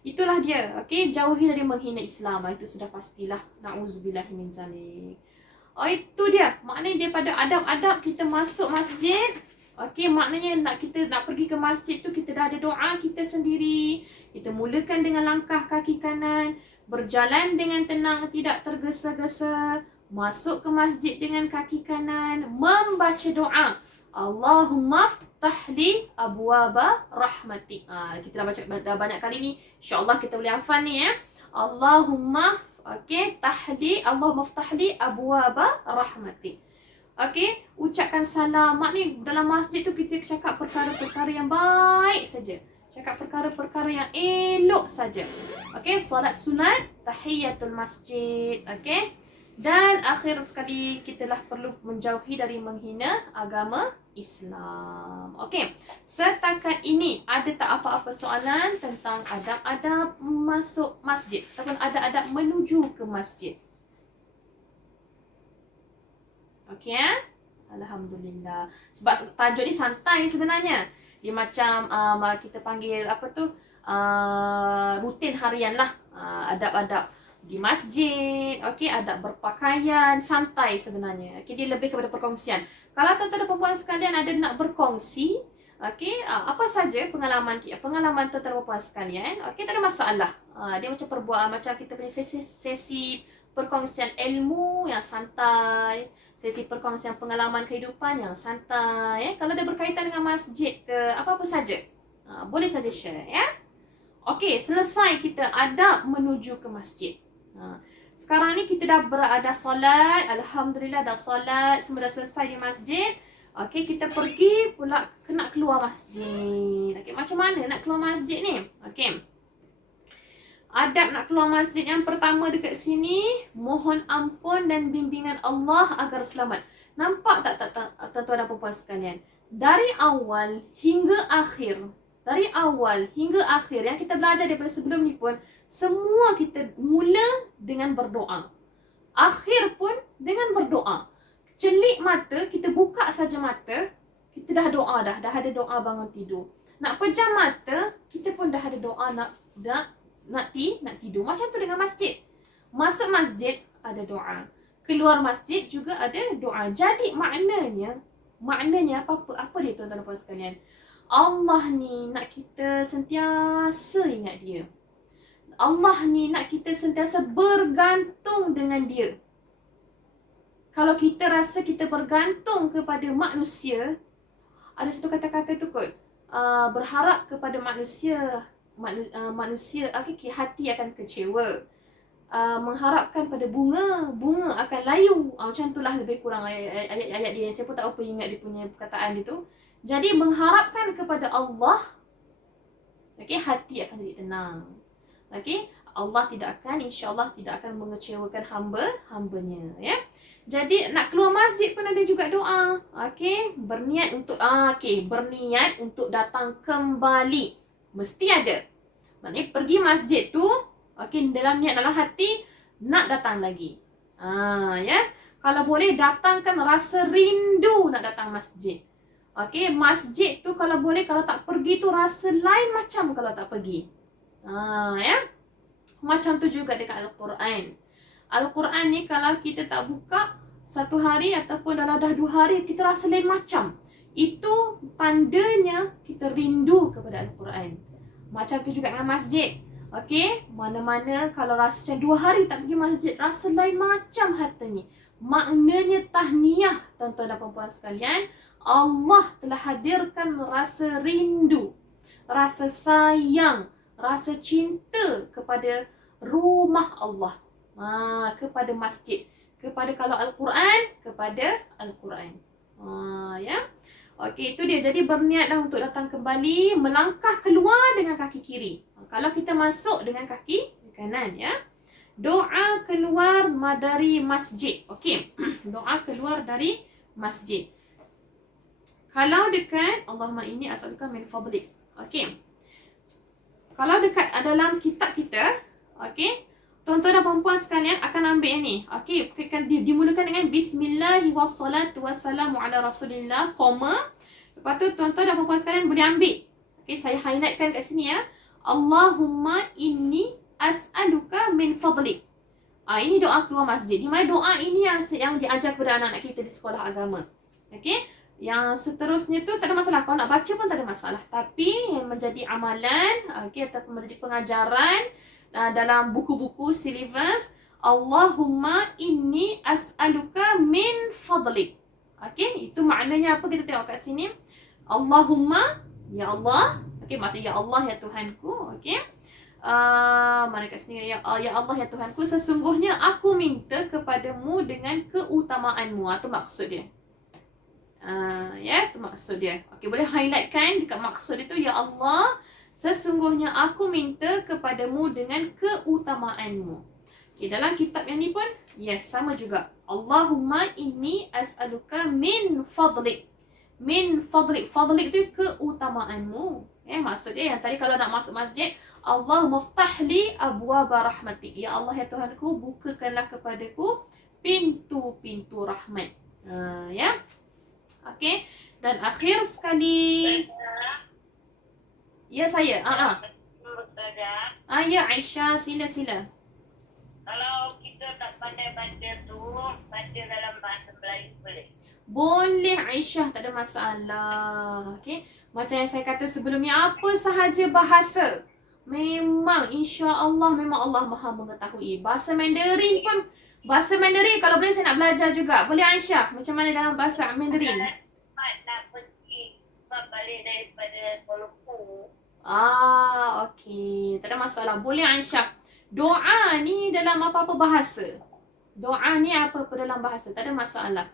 Itulah dia. Okey, jauhi dari menghina Islam. Itu sudah pastilah. Na'udzubillahi min zalik. Itu dia. Maknanya daripada adab-adab kita masuk masjid. Okey, maknanya kita nak pergi ke masjid tu, kita dah ada doa kita sendiri. Kita mulakan dengan langkah kaki kanan, berjalan dengan tenang, tidak tergesa-gesa, masuk ke masjid dengan kaki kanan, membaca doa. Allahumma ftahli abwaba rahmatik. Kita dah baca dah banyak kali ni. InsyaAllah kita boleh hafal ni ya. Allahumma Allahumma ftahli abwaba rahmatik. Okey, ucapkan salam. Mak ni dalam masjid tu kita cakap perkara-perkara yang baik saja. Cakap perkara-perkara yang elok saja. Okey, solat sunat, tahiyatul masjid. Okey. Dan akhir sekali, kita lah perlu menjauhi dari menghina agama Islam. Okey. Setakat ini, ada tak apa-apa soalan tentang adab-adab masuk masjid ataupun adab-adab menuju ke masjid? Okey ya? Alhamdulillah. Sebab tajuk ni santai sebenarnya. Dia macam kita panggil apa tu? Rutin harian lah. Adab-adab di masjid, okey, adab berpakaian, santai sebenarnya. Okey, dia lebih kepada perkongsian. Kalau tuan-tuan dan puan sekalian ada nak berkongsi, okey, apa saja pengalaman tuan-tuan dan puan sekalian, okey, tak ada masalah. Dia macam macam kita punya sesi perkongsian ilmu yang santai, sesi perkongsian pengalaman kehidupan yang santai. Kalau ada berkaitan dengan masjid ke apa-apa saja, boleh saja share ya. Okey, selesai kita adab menuju ke masjid. Sekarang ni kita dah solat, alhamdulillah dah solat, semua dah selesai di masjid. Okey, kita pergi pula nak keluar masjid. Okey, macam mana nak keluar masjid ni? Okey. Adab nak keluar masjid yang pertama dekat sini, mohon ampun dan bimbingan Allah agar selamat. Nampak tak tuan-tuan dan puan sekalian? Dari awal hingga akhir yang kita belajar daripada sebelum ni pun, semua kita mula dengan berdoa, akhir pun dengan berdoa. Celik mata, kita buka saja mata, kita dah doa dah ada doa bangun tidur. Nak pejam mata, kita pun dah ada doa nak tidur. Macam tu dengan masjid. Masuk masjid ada doa, keluar masjid juga ada doa. Jadi maknanya apa dia tuan-tuan dan puan sekalian? Allah ni nak kita sentiasa ingat dia. Allah ni nak kita sentiasa bergantung dengan dia. Kalau kita rasa kita bergantung kepada manusia, ada satu kata-kata tu kot, berharap kepada manusia, hati akan kecewa. Mengharapkan pada bunga akan layu. Macam itulah lebih kurang ayat dia. Saya pun tak apa ingat dia punya perkataan dia tu. Jadi mengharapkan kepada Allah, hati akan jadi tenang. Allah insya-Allah tidak akan mengecewakan hamba-hambanya ya. Jadi nak keluar masjid pun ada juga doa. Berniat untuk datang kembali. Mesti ada. Maknanya pergi masjid tu, dalam niat dalam hati nak datang lagi. Ya. Kalau boleh datangkan rasa rindu nak datang masjid. Masjid tu kalau boleh, kalau tak pergi tu rasa lain macam kalau tak pergi. Ya. Macam tu juga dekat Al-Quran. Al-Quran ni kalau kita tak buka satu hari ataupun dalam dah 2 hari, kita rasa lain macam. Itu tandanya kita rindu kepada Al-Quran. Macam tu juga dengan masjid. Mana-mana kalau rasa macam 2 hari tak pergi masjid, rasa lain macam hatinya. Maknanya tahniah tuan-tuan dan puan-puan sekalian. Allah telah hadirkan rasa rindu, rasa sayang, rasa cinta kepada rumah Allah, kepada masjid, kepada kalau Al-Quran, kepada Al-Quran. Ya. Itu dia. Jadi berniatlah untuk datang kembali, melangkah keluar dengan kaki kiri. Kalau kita masuk dengan kaki kanan ya. Doa keluar dari masjid. Doa keluar dari masjid. Kalau dekat Allahumma inni as'aluka min fadlik. Kalau dekat dalam kitab kita, tuan-tuan dan puan-puan sekalian akan ambil ni. Dimulakan dengan bismillahi wassalatu wassalamu ala rasulillah, koma. Lepas tu tuan-tuan dan puan-puan sekalian boleh ambil. Saya highlightkan kat sini ya. Allahumma inni as'aluka min fadlik. Ini doa keluar masjid. Di mana doa ini yang diajar kepada anak-anak kita di sekolah agama. Yang seterusnya tu tak ada masalah. Kalau nak baca pun tak ada masalah. Tapi yang menjadi amalan, ataupun menjadi pengajaran dalam buku-buku silibus, Allahumma inni as'aluka min fadlik. Okey, itu maknanya apa kita tengok kat sini. Allahumma, ya Allah. Okey, maksudnya ya Allah ya Tuhanku. Okey. Mana kat sini ya Allah ya Tuhanku, sesungguhnya aku minta kepadamu dengan keutamaanmu. Itu maksud dia. Ya, itu maksud dia. Okey, boleh highlightkan dekat maksud itu, ya Allah, sesungguhnya aku minta kepadamu dengan keutamaanmu. Okey, dalam kitab yang ni pun yes, sama juga. Allahumma inni as'aluka min fadlik. Min fadlik. Fadlik tu keutamaanmu. Maksud dia yang tadi kalau nak masuk masjid, Allahumma ftahli abwaba rahmatik. Ya Allah ya Tuhanku, bukakanlah kepadaku pintu-pintu rahmat. Ya. Okey. Dan akhir sekali. Ya saya. Ya Aisyah, sila. Kalau kita tak pandai baca tu, baca dalam bahasa Melayu boleh? Boleh Aisyah, tak ada masalah. Okey. Macam yang saya kata sebelumnya, apa sahaja bahasa, memang insya-Allah memang Allah Maha mengetahui. Bahasa Mandarin pun, bahasa Mandarin kalau boleh saya nak belajar juga. Boleh Aisyah? Macam mana dalam bahasa Mandarin? Nak pergi balik daripada Kuala Lumpur. Okey. Tak ada masalah. Boleh Aisyah. Doa ni dalam apa-apa bahasa. Doa ni apa-apa dalam bahasa. Tak ada masalah.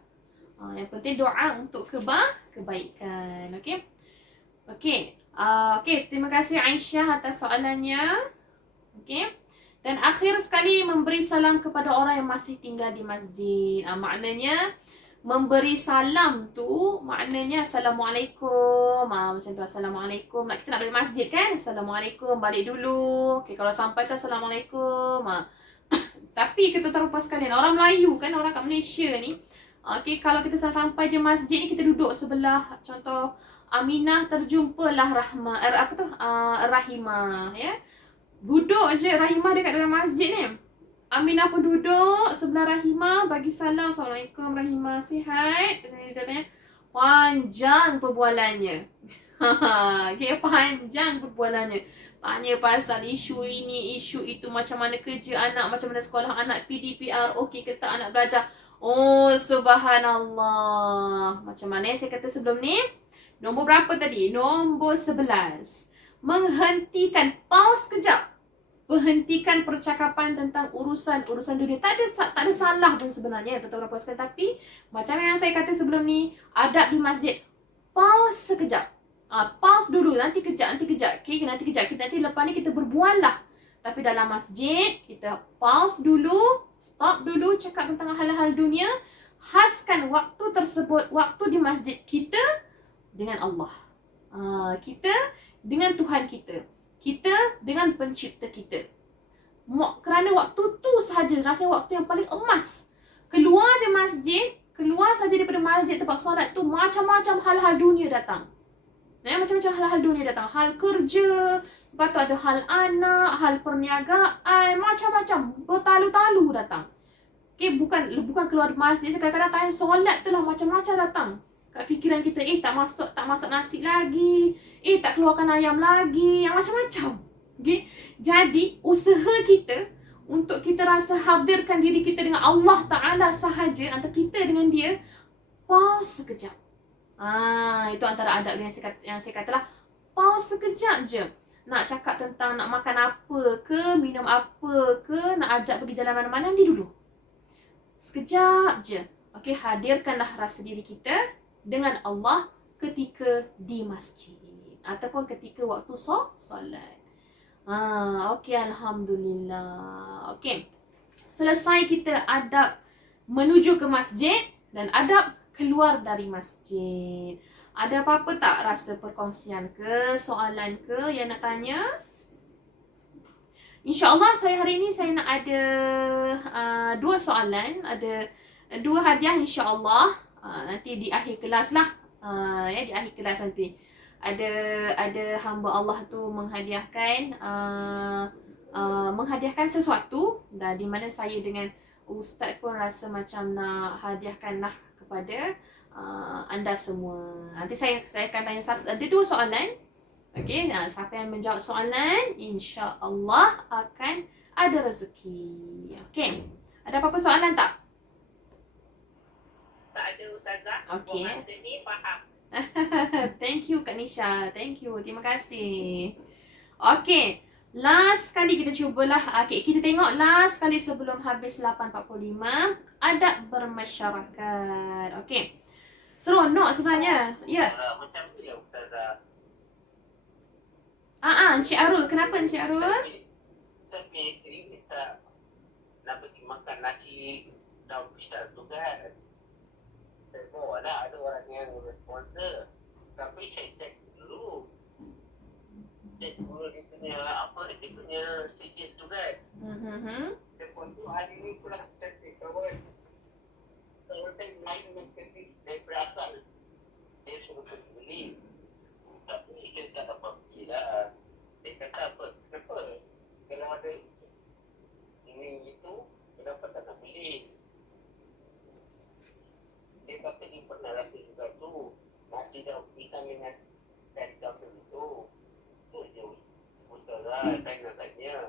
Yang penting doa untuk kebaikan. Okey. Okey. Okey. Terima kasih Aisyah atas soalannya. Okey. Dan akhir sekali memberi salam kepada orang yang masih tinggal di masjid. Maknanya memberi salam tu maknanya Assalamualaikum. Macam tu, Assalamualaikum. Kita nak balik masjid kan? Assalamualaikum, balik dulu. Okay, kalau sampai tu Assalamualaikum. Tapi kita terlupa sekalian, orang Melayu kan, orang kat Malaysia ni. Okay, kalau kita sampai je masjid ni, kita duduk sebelah. Contoh, Aminah terjumpalah Rahimah. Ya. Duduk je Rahimah dekat dalam masjid ni. Aminah pun duduk sebelah Rahimah, bagi salam. Assalamualaikum Rahimah, sihat? Dia tanya, panjang perbualannya. Okay, panjang perbualannya. Tanya pasal isu ini, isu itu, macam mana kerja anak, macam mana sekolah anak, PDPR, okey ke tak anak belajar. Oh, subhanallah. Macam mana saya kata sebelum ni? Nombor berapa tadi? Nombor 11. Menghentikan, pause kejap. Berhentikan percakapan tentang urusan dunia. Tak ada salah pun sebenarnya, tuan-tuan dan puan-puan. Tapi macam yang saya kata sebelum ni, adab di masjid, pause sekejap. Pause dulu, nanti kejap. Okay, nanti kejap. Nanti lepas ni kita berbual lah. Tapi dalam masjid, kita pause dulu, stop dulu, cakap tentang hal-hal dunia. Khaskan waktu tersebut, waktu di masjid kita dengan Allah. Kita dengan Tuhan kita. Kita dengan pencipta kita. Kerana waktu tu sahaja rasa waktu yang paling emas. Keluar je masjid, keluar saja daripada masjid tempat solat tu, macam-macam hal-hal dunia datang. Macam-macam hal-hal dunia datang. Hal kerja, lepas tu ada hal anak, hal perniagaan, macam-macam. Bertalu-talu datang. Okay, bukan keluar masjid, kadang-kadang time solat tu lah macam-macam datang kat fikiran kita. Tak masak nasi lagi. Tak keluarkan ayam lagi. Yang macam-macam. Okay? Jadi, usaha kita untuk kita rasa hadirkan diri kita dengan Allah Ta'ala sahaja, antara kita dengan dia, pause sekejap. Itu antara adab yang saya katalah. Pause sekejap je. Nak cakap tentang nak makan apa ke, minum apa ke, nak ajak pergi jalan mana-mana, nanti dulu. Sekejap je. Okay, hadirkanlah rasa diri kita dengan Allah ketika di masjid ataupun ketika waktu solat. Okey, alhamdulillah. Okey. Selesai kita adab menuju ke masjid dan adab keluar dari masjid. Ada apa-apa tak rasa perkongsian ke, soalan ke yang nak tanya? InsyaAllah hari ini saya nak ada 2 soalan, ada 2 hadiah insyaAllah. Nanti di akhir kelas lah. Di akhir kelas nanti ada hamba Allah tu menghadiahkan sesuatu, dan di mana saya dengan ustaz pun rasa macam nak hadiahkan lah kepada anda semua. Nanti saya akan tanya ada 2 soalan. Okey, siapa yang menjawab soalan, insya-Allah akan ada rezeki. Okey. Ada apa-apa soalan tak? tak ada Ustazah. Okey. Buat masa ni faham. Thank you Kak Nisha. Thank you. Terima kasih. Okey. Last kali kita cubalah. Okey, kita tengok last kali sebelum habis 8.45. Adab bermasyarakat. Okey. Seronok sebenarnya. Ya. Macam tu ya Ustazah. Encik Arul. Kenapa Encik Arul? Tapi isteri kita nak pergi makan nasi daun pisang tu kan. Saya bawa lah, ada orang yang sponsor. Tapi saya cek dulu. Cek dulu dia punya apa, dia punya sijil tu kan. Lepas tu hari ni pula saya cek kawan. Kalau saya lain dengan kerja daripada asal. Dia suruh pergi beli. Tapi saya tak dapat pergi lah. Dia kata apa, kenapa? Kalau ada ini itu, kenapa tak nak beli? Dia kata dia pernah rasa juga tu. Nasi daun pisang dengan dari kampung itu. Tu je Ustazah, saya nak tanya.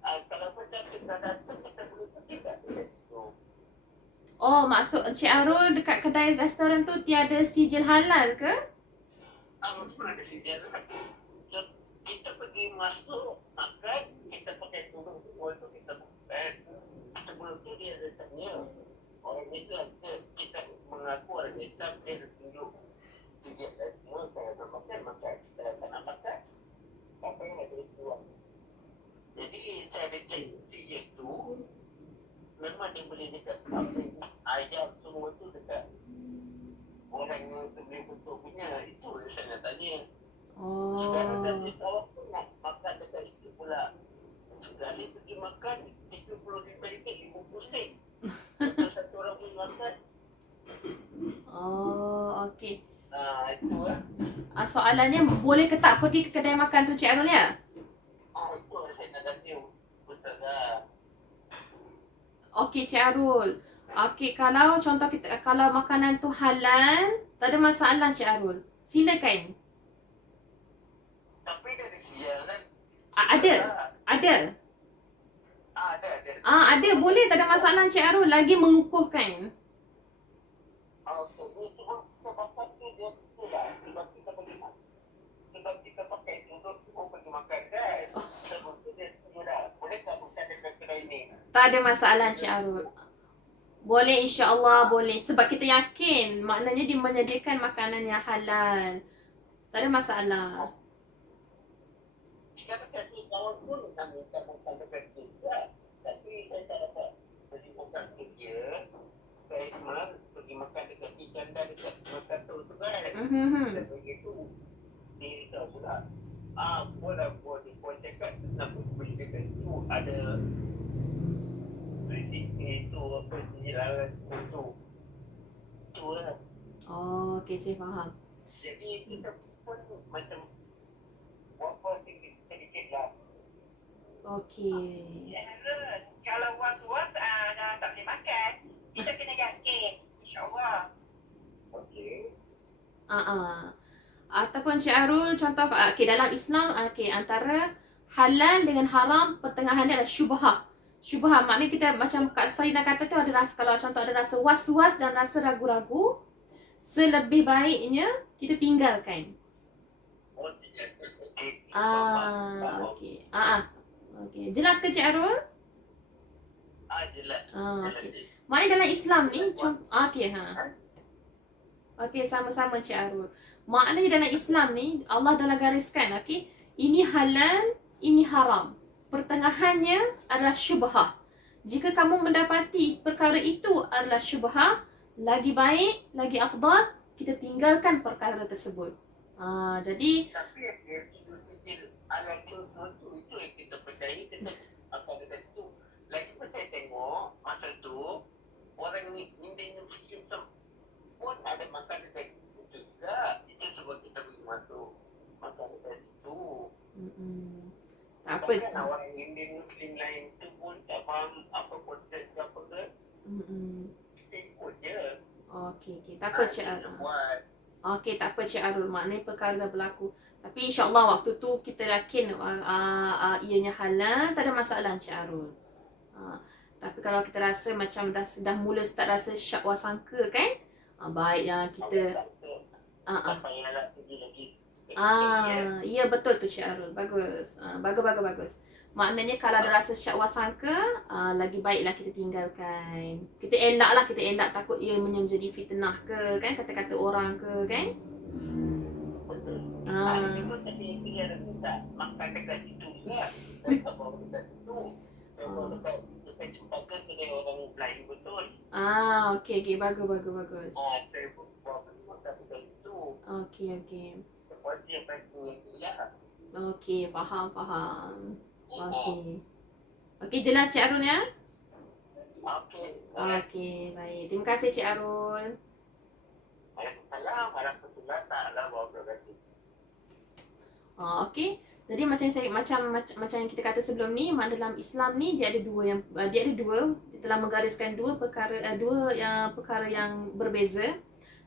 Kalau macam kita datang, kita boleh pergi tak dekat situ? Oh, maksud Encik Arul dekat kedai restoran tu tiada sijil halal ke? Pun ada sijil lah. Kita pergi masuk, makan, kita pakai tudung semua tu, kita makan. Sebelum tu dia ada tanya. Orang Islam kita mengaku orang Islam, dia ada tunjuk sijil dan semua. Saya nak makan, makan. Saya tak nak makan. Apa yang ada jual. Jadi saya ada cek sijil tu, memang dia boleh dekat ayam semua tu dekat orang yang sebelum betul punya. Itu yang saya nak tanya. Sekarang dah dia tahu pun nak makan dekat situ pula. Sekali pergi makan, RM35, RM50. Untuk satu orang boleh makan. Oh, okey. Itu lah. Soalannya boleh ke tak pergi ke kedai makan tu Cik Arul ya? Itu lah saya nak tanya. Ustazah. Okey Cik Arul. Okey, kalau contoh kita kalau makanan tu halal, tak ada masalah Cik Arul. Silakan. Tapi dia ada sial kan? Ada. Ada. Ada. Ada, boleh, tak ada masalah Cik Arul. Lagi mengukuhkan. Ini semua kita makan tu dia tu lah. Sebab kita pergi makan. Sebab kita pakai duduk semua pergi makan kan? Sebab tu dia semua dah. Boleh tak bukan dekat kedai ni? Tak ada masalah Cik Arul. Boleh, insya-Allah boleh. Sebab kita yakin maknanya dia menyediakan makanan yang halal. Tak ada masalah. Sekarang tadi kawan pun nak minta makan dekat juga. Tapi saya tak dapat pergi makan tu dia. Saya cuma pergi makan dekat Canda dekat makan tu kan. Dan begitu dia tahu pula. Puan cakap nak pergi dekat situ ada itu apa silaran untuk tu lah. Oh, okey, saya faham. Jadi kita pun macam apa sedikit lah. Okey. Kalau was-was dah tak boleh makan, kita kena yakin, insyaAllah. Okey. Ataupun Cik Arul, contoh dalam Islam, antara halal dengan haram, pertengahan dia adalah syubhah. Syubhah maknanya kita macam Kak Sarina kata tu, ada rasa, kalau contoh ada rasa was-was dan rasa ragu-ragu, selebih baiknya kita tinggalkan. Okey. Okey. Jelas ke Cik Arul? Jelas. Okey. Maknanya dalam Islam ni, okey Okey, sama-sama Cik Arul. Maknanya dalam Islam ni, Allah dah gariskan, okey, ini halal, ini haram. Pertengahannya adalah syubhah. Jika kamu mendapati perkara itu adalah syubhah, lagi baik, lagi afdal, kita tinggalkan perkara tersebut. Jadi Tapi anak tu itu yang kita percaya, kita akan dekat situ. Lagi pun saya tengok masa tu orang Indian Muslim pun ada makan dekat situ juga. Itu sebab kita pergi masuk makan dekat situ. tak apa. Kan orang Indian Muslim lain tu pun tak faham apa konsep apa ke. Kita ikut je. Okey. Tak apa Cik Arul. Okey, tak apa Cik Arul. Maknanya perkara dah berlaku. Tapi insya-Allah waktu tu kita yakin ianya halal, tak ada masalah Cik Arul. Tapi kalau kita rasa macam dah mula start rasa syak wasangka kan, baiklah kita ah ya betul tu Cik Arul. Bagus. Bagus. Maknanya kalau ada rasa syak wasangka, lagi baiklah kita tinggalkan. Kita elak takut ia menjadi fitnah ke kan, kata-kata orang ke kan. Itu tadi dia minta makan dekat situ juga. Saya tak bawa dekat situ. Saya bawa dekat jumpa ke kedai orang Melayu betul. Okey. Bagus. Saya pun bawa makan dekat situ. Okey. Sebab dia pakai dia. Okey, faham. Okey, jelas Cik Arul ya? Okey, baik. Terima kasih Cik Arul. Waalaikumsalam warahmatullahi taala wabarakatuh. Okey. Jadi macam yang kita kata sebelum ni, mak dalam Islam ni dia ada dua, dia telah menggariskan dua perkara yang berbeza.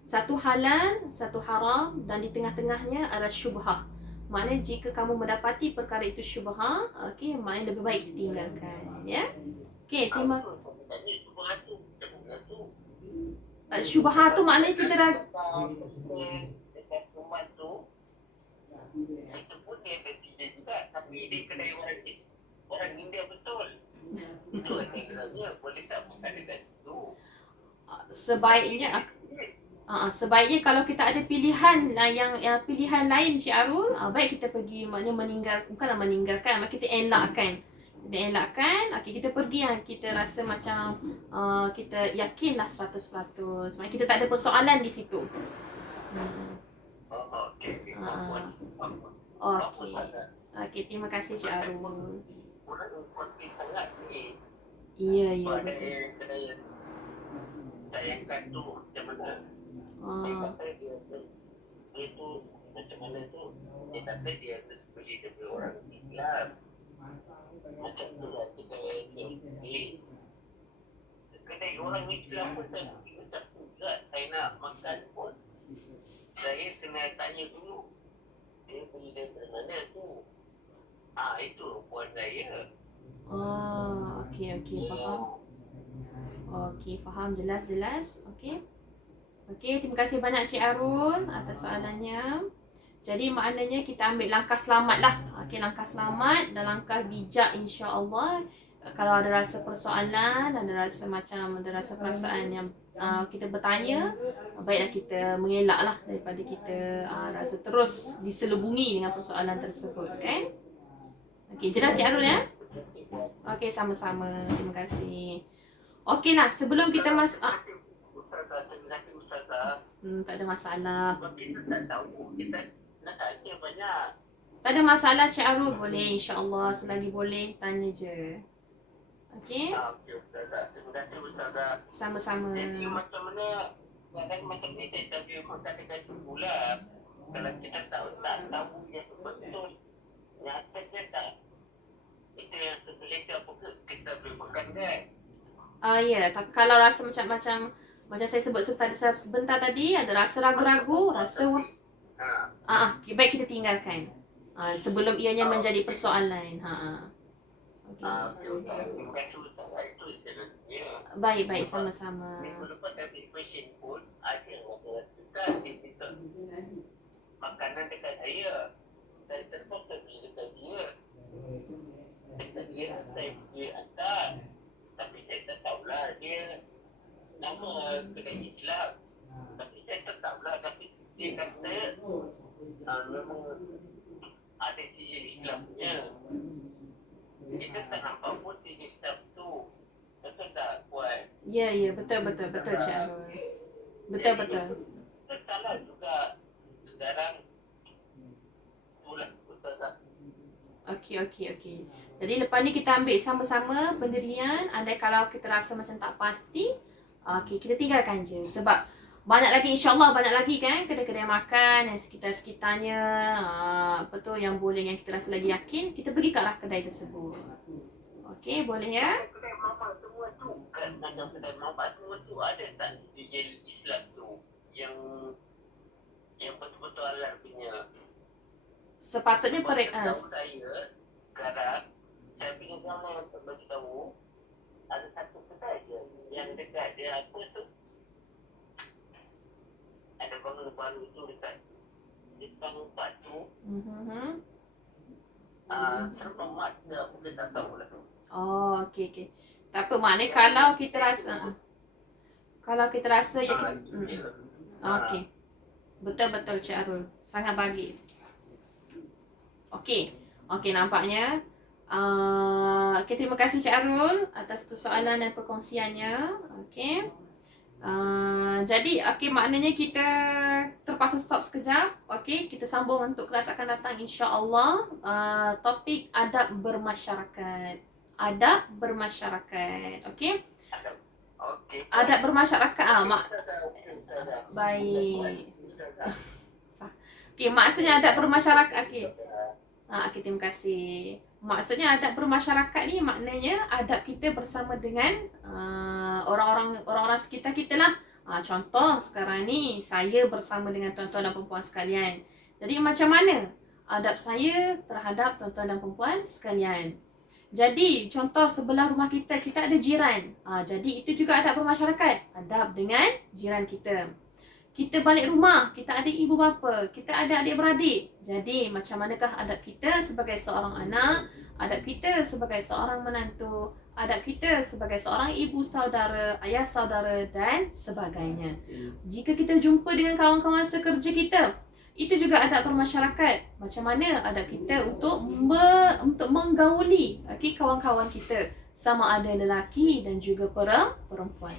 Satu halal, satu haram, dan di tengah-tengahnya adalah syubhah. Maknanya jika kamu mendapati perkara itu syubhah, okey, maknanya lebih baik kita tinggalkan, ya. Okey, terima. Syubhah tu maknanya kita itu pun dia berbeza juga, tapi dia kedai orang India betul. Itu akhirnya boleh tak makan dekat situ. Sebaiknya kalau kita ada pilihan yang pilihan lain Cik Arul, baik kita pergi, maknanya bukanlah meninggalkan, kita elakkan. Okey, kita pergi yang kita rasa macam kita yakinlah 100%. Maknanya kita tak ada persoalan di situ. Okey, terima kasih Cik Arul. Ya, betul. Sayangkan tu macam mana? Dia kata dia tu macam mana tu? Dia kata dia beli daripada orang Islam. Macam tu lah kita beli. Kedai orang Islam pun saya macam tu juga. Saya nak makan pun saya kena tanya dulu. Dia beli daripada mana tu? Itu puan saya. Okey, faham. Okey, faham, jelas. Okey, terima kasih banyak Cik Arul atas soalannya. Jadi maknanya kita ambil langkah selamat lah. Okey, langkah selamat dan langkah bijak insya-Allah. Kalau ada rasa persoalan, ada rasa perasaan yang kita bertanya, baiklah kita mengelak lah daripada kita rasa terus diselubungi dengan persoalan tersebut, kan? Okey, jelas Cik Arul ya? Okey, sama-sama. Terima kasih. Okeylah, sebelum kita masuk tak ada masalah. Tak ada masalah Cik Arul, boleh insya-Allah, selagi boleh tanya je. Okey? Terima kasih Ustazah. Sama-sama. Jadi macam mana macam ni kita boleh makan dekat pula. Kalau kita tahu yang betul nyatanya tak itu yang boleh apa kita boleh makan kan? Ya, tapi kalau rasa macam saya sebut sebentar tadi, ada rasa ragu-ragu, baik kita tinggalkan. Sebelum ianya menjadi persoalan. Terima kasih Ustaz. Itu jalannya. Baik, sama-sama. Minggu lepas ada question pun ada orang Ustaz dia minta makanan dekat saya. Saya terpaksa beli dekat dia. Saya hantar. Tapi saya tak tahulah dia nama kedai Islam. Tapi saya tak tahulah. Tapi dia kata memang ada sijil Islam punya. Kita tak nampak pun sijil Islam tu. Betul tak puan? Ya, betul Cik Arul. Betul. Salah juga sekarang itulah betul tak? Okey. Jadi lepas ni kita ambil sama-sama pendirian. Andai kalau kita rasa macam tak pasti, kita tinggalkan je. Sebab banyak lagi, insya-Allah banyak lagi kan kedai-kedai makan yang sekitar-sekitarnya, yang boleh, yang kita rasa lagi yakin, kita pergi ke arah kedai tersebut. Okey, boleh ya? Kedai mamak semua tu kan, macam kedai mamak semua tu ada tak sijil Islam tu yang betul-betul halal punya? Sepatutnya saya sekarang saya punya kawan yang bagi tahu ada satu dekat dia apa tu? Ada bangun baru tu dekat depan batu. Terbang mat dia aku tak tahu lah. Oh, okey. Tak apa, maknanya kalau kita rasa ya okey. Betul Cik Arul. Sangat bagus. Okey, nampaknya okay, terima kasih Cik Arul atas persoalan dan perkongsiannya. Okey. Jadi maknanya kita terpaksa stop sekejap. Okey, kita sambung untuk kelas akan datang insya-Allah. Topik adab bermasyarakat. Okey. Adab bermasyarakat baik. Okey, maksudnya adab bermasyarakat. Okey, terima kasih. Maksudnya adab bermasyarakat ni maknanya adab kita bersama dengan orang-orang sekitar kita lah. Contoh sekarang ni saya bersama dengan tuan-tuan dan perempuan sekalian. Jadi macam mana adab saya terhadap tuan-tuan dan perempuan sekalian? Jadi contoh sebelah rumah kita ada jiran. Jadi itu juga adab bermasyarakat. Adab dengan jiran kita. Kita balik rumah, kita ada ibu bapa, kita ada adik-beradik. Jadi macam manakah adab kita sebagai seorang anak, adab kita sebagai seorang menantu, adab kita sebagai seorang ibu saudara, ayah saudara dan sebagainya. Jika kita jumpa dengan kawan-kawan sekerja kita, itu juga adab bermasyarakat. Macam mana adab kita untuk menggauli kawan-kawan kita, sama ada lelaki dan juga perempuan.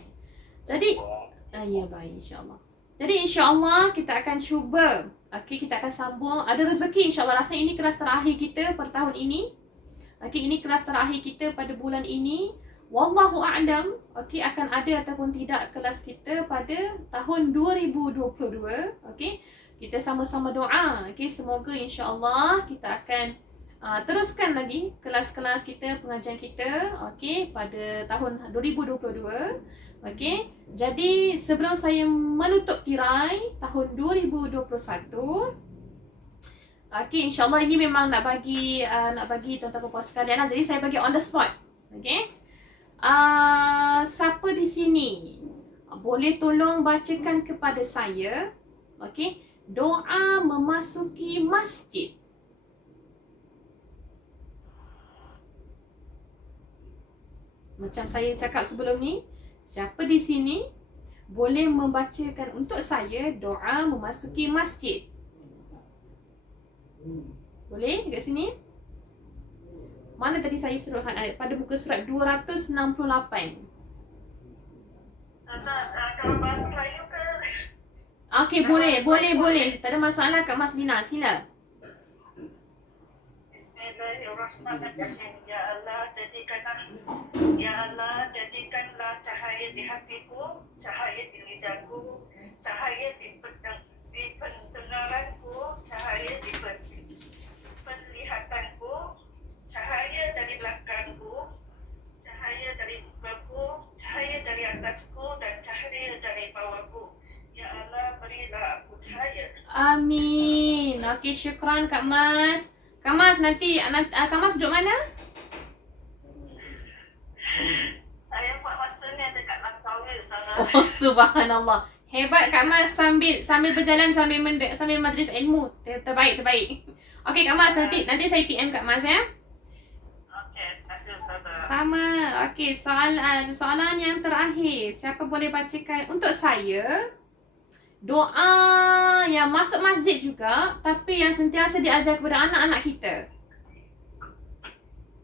Jadi ya baik, insya-Allah. Jadi insya-Allah kita akan cuba, kita akan sambung. Ada rezeki insya-Allah. Rasa ini kelas terakhir kita pada tahun ini. Ini kelas terakhir kita pada bulan ini. Wallahu a'lam. Akan ada ataupun tidak kelas kita pada tahun 2022. Kita sama-sama doa. Semoga insya-Allah kita akan teruskan lagi kelas-kelas kita, pengajian kita pada tahun 2022. Jadi sebelum saya menutup tirai tahun 2021, insya-Allah ini memang nak bagi tuan-tuan puan sekalian lah. Jadi saya bagi on the spot. Siapa di sini boleh tolong bacakan kepada saya doa memasuki masjid? Macam saya cakap sebelum ni, siapa di sini boleh membacakan untuk saya doa memasuki masjid? Boleh dekat sini? Mana tadi saya suruh pada muka surat 268. Kalau bahasa Melayu ke? Boleh. Tak ada masalah Kak Mas Lina, sila. Bismillahirrahmanirrahim. Ya Allah, jadikanlah cahaya di hatiku, cahaya di lidahku, cahaya di pendengaranku, cahaya di penglihatanku, cahaya dari belakangku, cahaya dari mukaku, cahaya dari atasku, dan cahaya dari bawahku. Ya Allah, berilah aku cahaya. Amin. Syukran Kak Mas. Kak Mas, nanti Kak Mas duduk mana? Saya buat masa ni dekat Langkawi sana. Subhanallah. Hebat Kak Mas, sambil berjalan sambil majlis ilmu. Terbaik. Kak Mas, nanti saya PM Kak Mas ya. Terima kasih Ustazah. Sama. Soalan yang terakhir. Siapa boleh bacakan untuk saya doa yang masuk masjid juga, tapi yang sentiasa diajar kepada anak-anak kita?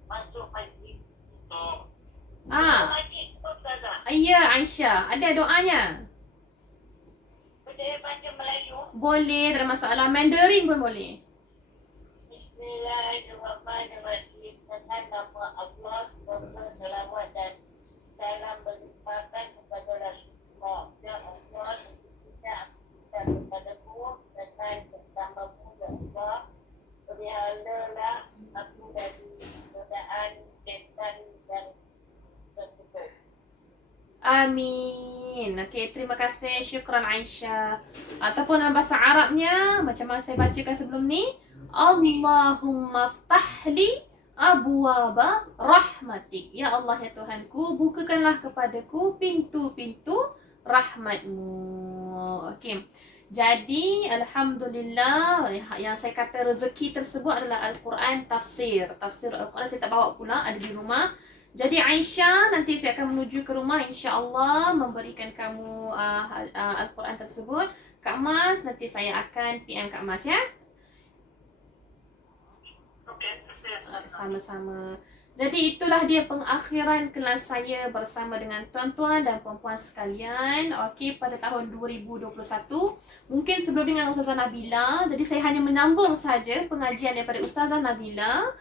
Masuk masjid. Ya, Aisyah. Ada doanya? Boleh baca Melayu? Boleh, tak ada masalah. Mandarin pun boleh. Bismillahirrahmanirrahim. Dengan nama Allah, semoga selawat dan salam berlimpahkan kepada Rasulullah. Ya Allah, sesungguhnya aku minta kepadamu dengan bersamamu, ya Allah. Peliharalah aku dari godaan syaitan dan tersebut. Amin. Terima kasih. Syukran Aisyah. Ataupun dalam bahasa Arabnya, macam mana saya bacakan sebelum ni, Allahumma ftahli abwaba rahmatik. Ya Allah ya Tuhanku, bukakanlah kepadaku pintu-pintu rahmatmu. Okey. Jadi alhamdulillah yang saya kata rezeki tersebut adalah Al-Quran tafsir. Tafsir Al-Quran saya tak bawa pula, ada di rumah. Jadi Aisyah, nanti saya akan menuju ke rumah insya-Allah memberikan kamu Al-Quran tersebut. Kak Mas, nanti saya akan PM Kak Mas ya. Okey, Sama-sama. Jadi itulah dia pengakhiran kelas saya bersama dengan tuan-tuan dan puan-puan sekalian. Okey, pada tahun 2021. Mungkin sebelum dengan Ustazah Nabila. Jadi saya hanya menambung saja pengajian daripada Ustazah Nabila.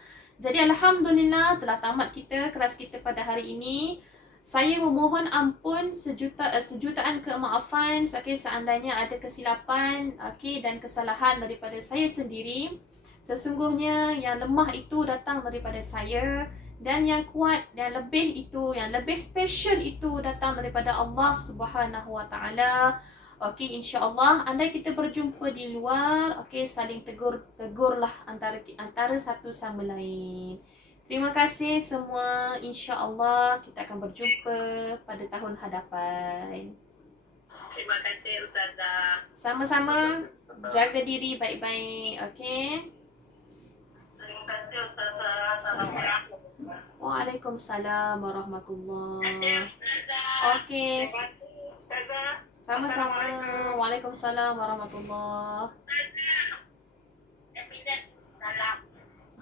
Jadi alhamdulillah telah tamat kita kelas kita pada hari ini. Saya memohon ampun sejutaan kemaafan seandainya ada kesilapan dan kesalahan daripada saya sendiri. Sesungguhnya yang lemah itu datang daripada saya, dan yang kuat dan lebih itu, yang lebih special itu datang daripada Allah Subhanahu Wa Taala. Okey, insya-Allah andai kita berjumpa di luar, saling tegurlah antara satu sama lain. Terima kasih semua. Insya-Allah kita akan berjumpa pada tahun hadapan. Terima kasih Ustazah. Sama-sama. Jaga diri baik-baik. Okey. Terima kasih Ustazah. Assalamualaikum. Waalaikumsalam warahmatullahi. Okey. Terima kasih Ustazah. Sama-sama. Assalamualaikum. Waalaikumsalam warahmatullahi.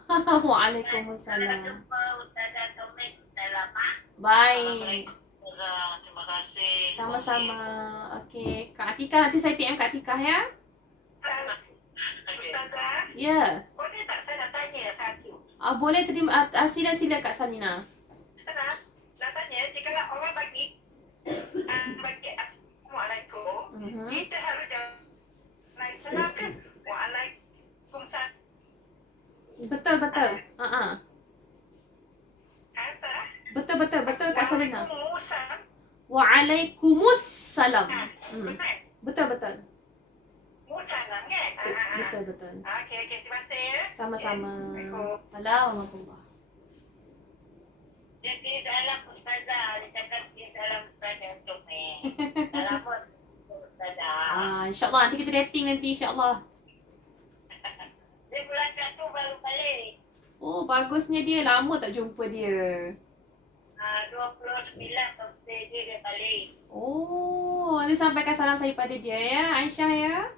Waalaikumsalam. Baik. Ustazah, terima kasih. Sama-sama. Okey. Kak Atika, nanti saya PM Kak Atika ya. Ustazah, Ya. boleh tak saya nak tanya satu? Boleh terima. Sila-sila Kak Salina. Ustazah, nak tanya, jika orang bagi Assalamualaikum, kita harus jawab Waalaikumsalam ke? Waalaikumsalam. Betul. Ustazah? Betul Kak Salina. Waalaikumsalam. Waalaikumsalam. Betul. Musalam kan? Betul. Okey, terima kasih ya. Sama-sama. Assalamualaikum. Assalamualaikum. Jadi dalam Ustazah, dia cakap dia dalam Ustazah untuk ni. Dalam Ustazah. InsyaAllah nanti kita dating nanti insyaAllah. Dia bulan 1 baru balik. Oh, bagusnya dia. Lama tak jumpa dia. 29 birthday dia balik. Oh, nanti sampaikan salam saya pada dia ya, Aisyah ya.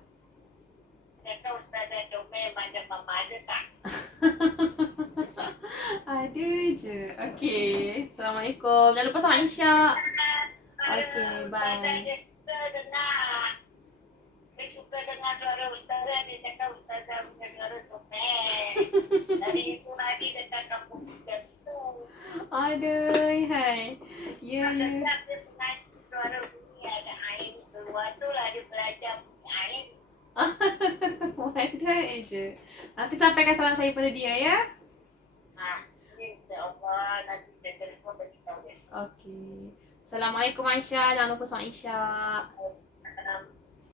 Cakap Ustazah Comel macam mama ada tak? Ada je. Okey. Assalamualaikum. Jangan lupa sama Aisyah. Okey, bye. Dia suka dengar suara Ustazah. Dia cakap Ustazah punya suara Comel. Dari itu tadi dia cakap bukan tu. Aduh, hai. Ya. Dia mengaji suara bunyi ada air keluar tu lah dia belajar bunyi air. Ada je. Nanti sampaikan salam saya pada dia ya. InsyaAllah nanti saya telefon bagi tahu dia. Okey. Assalamualaikum Aisyah. Jangan lupa sama Aisyah.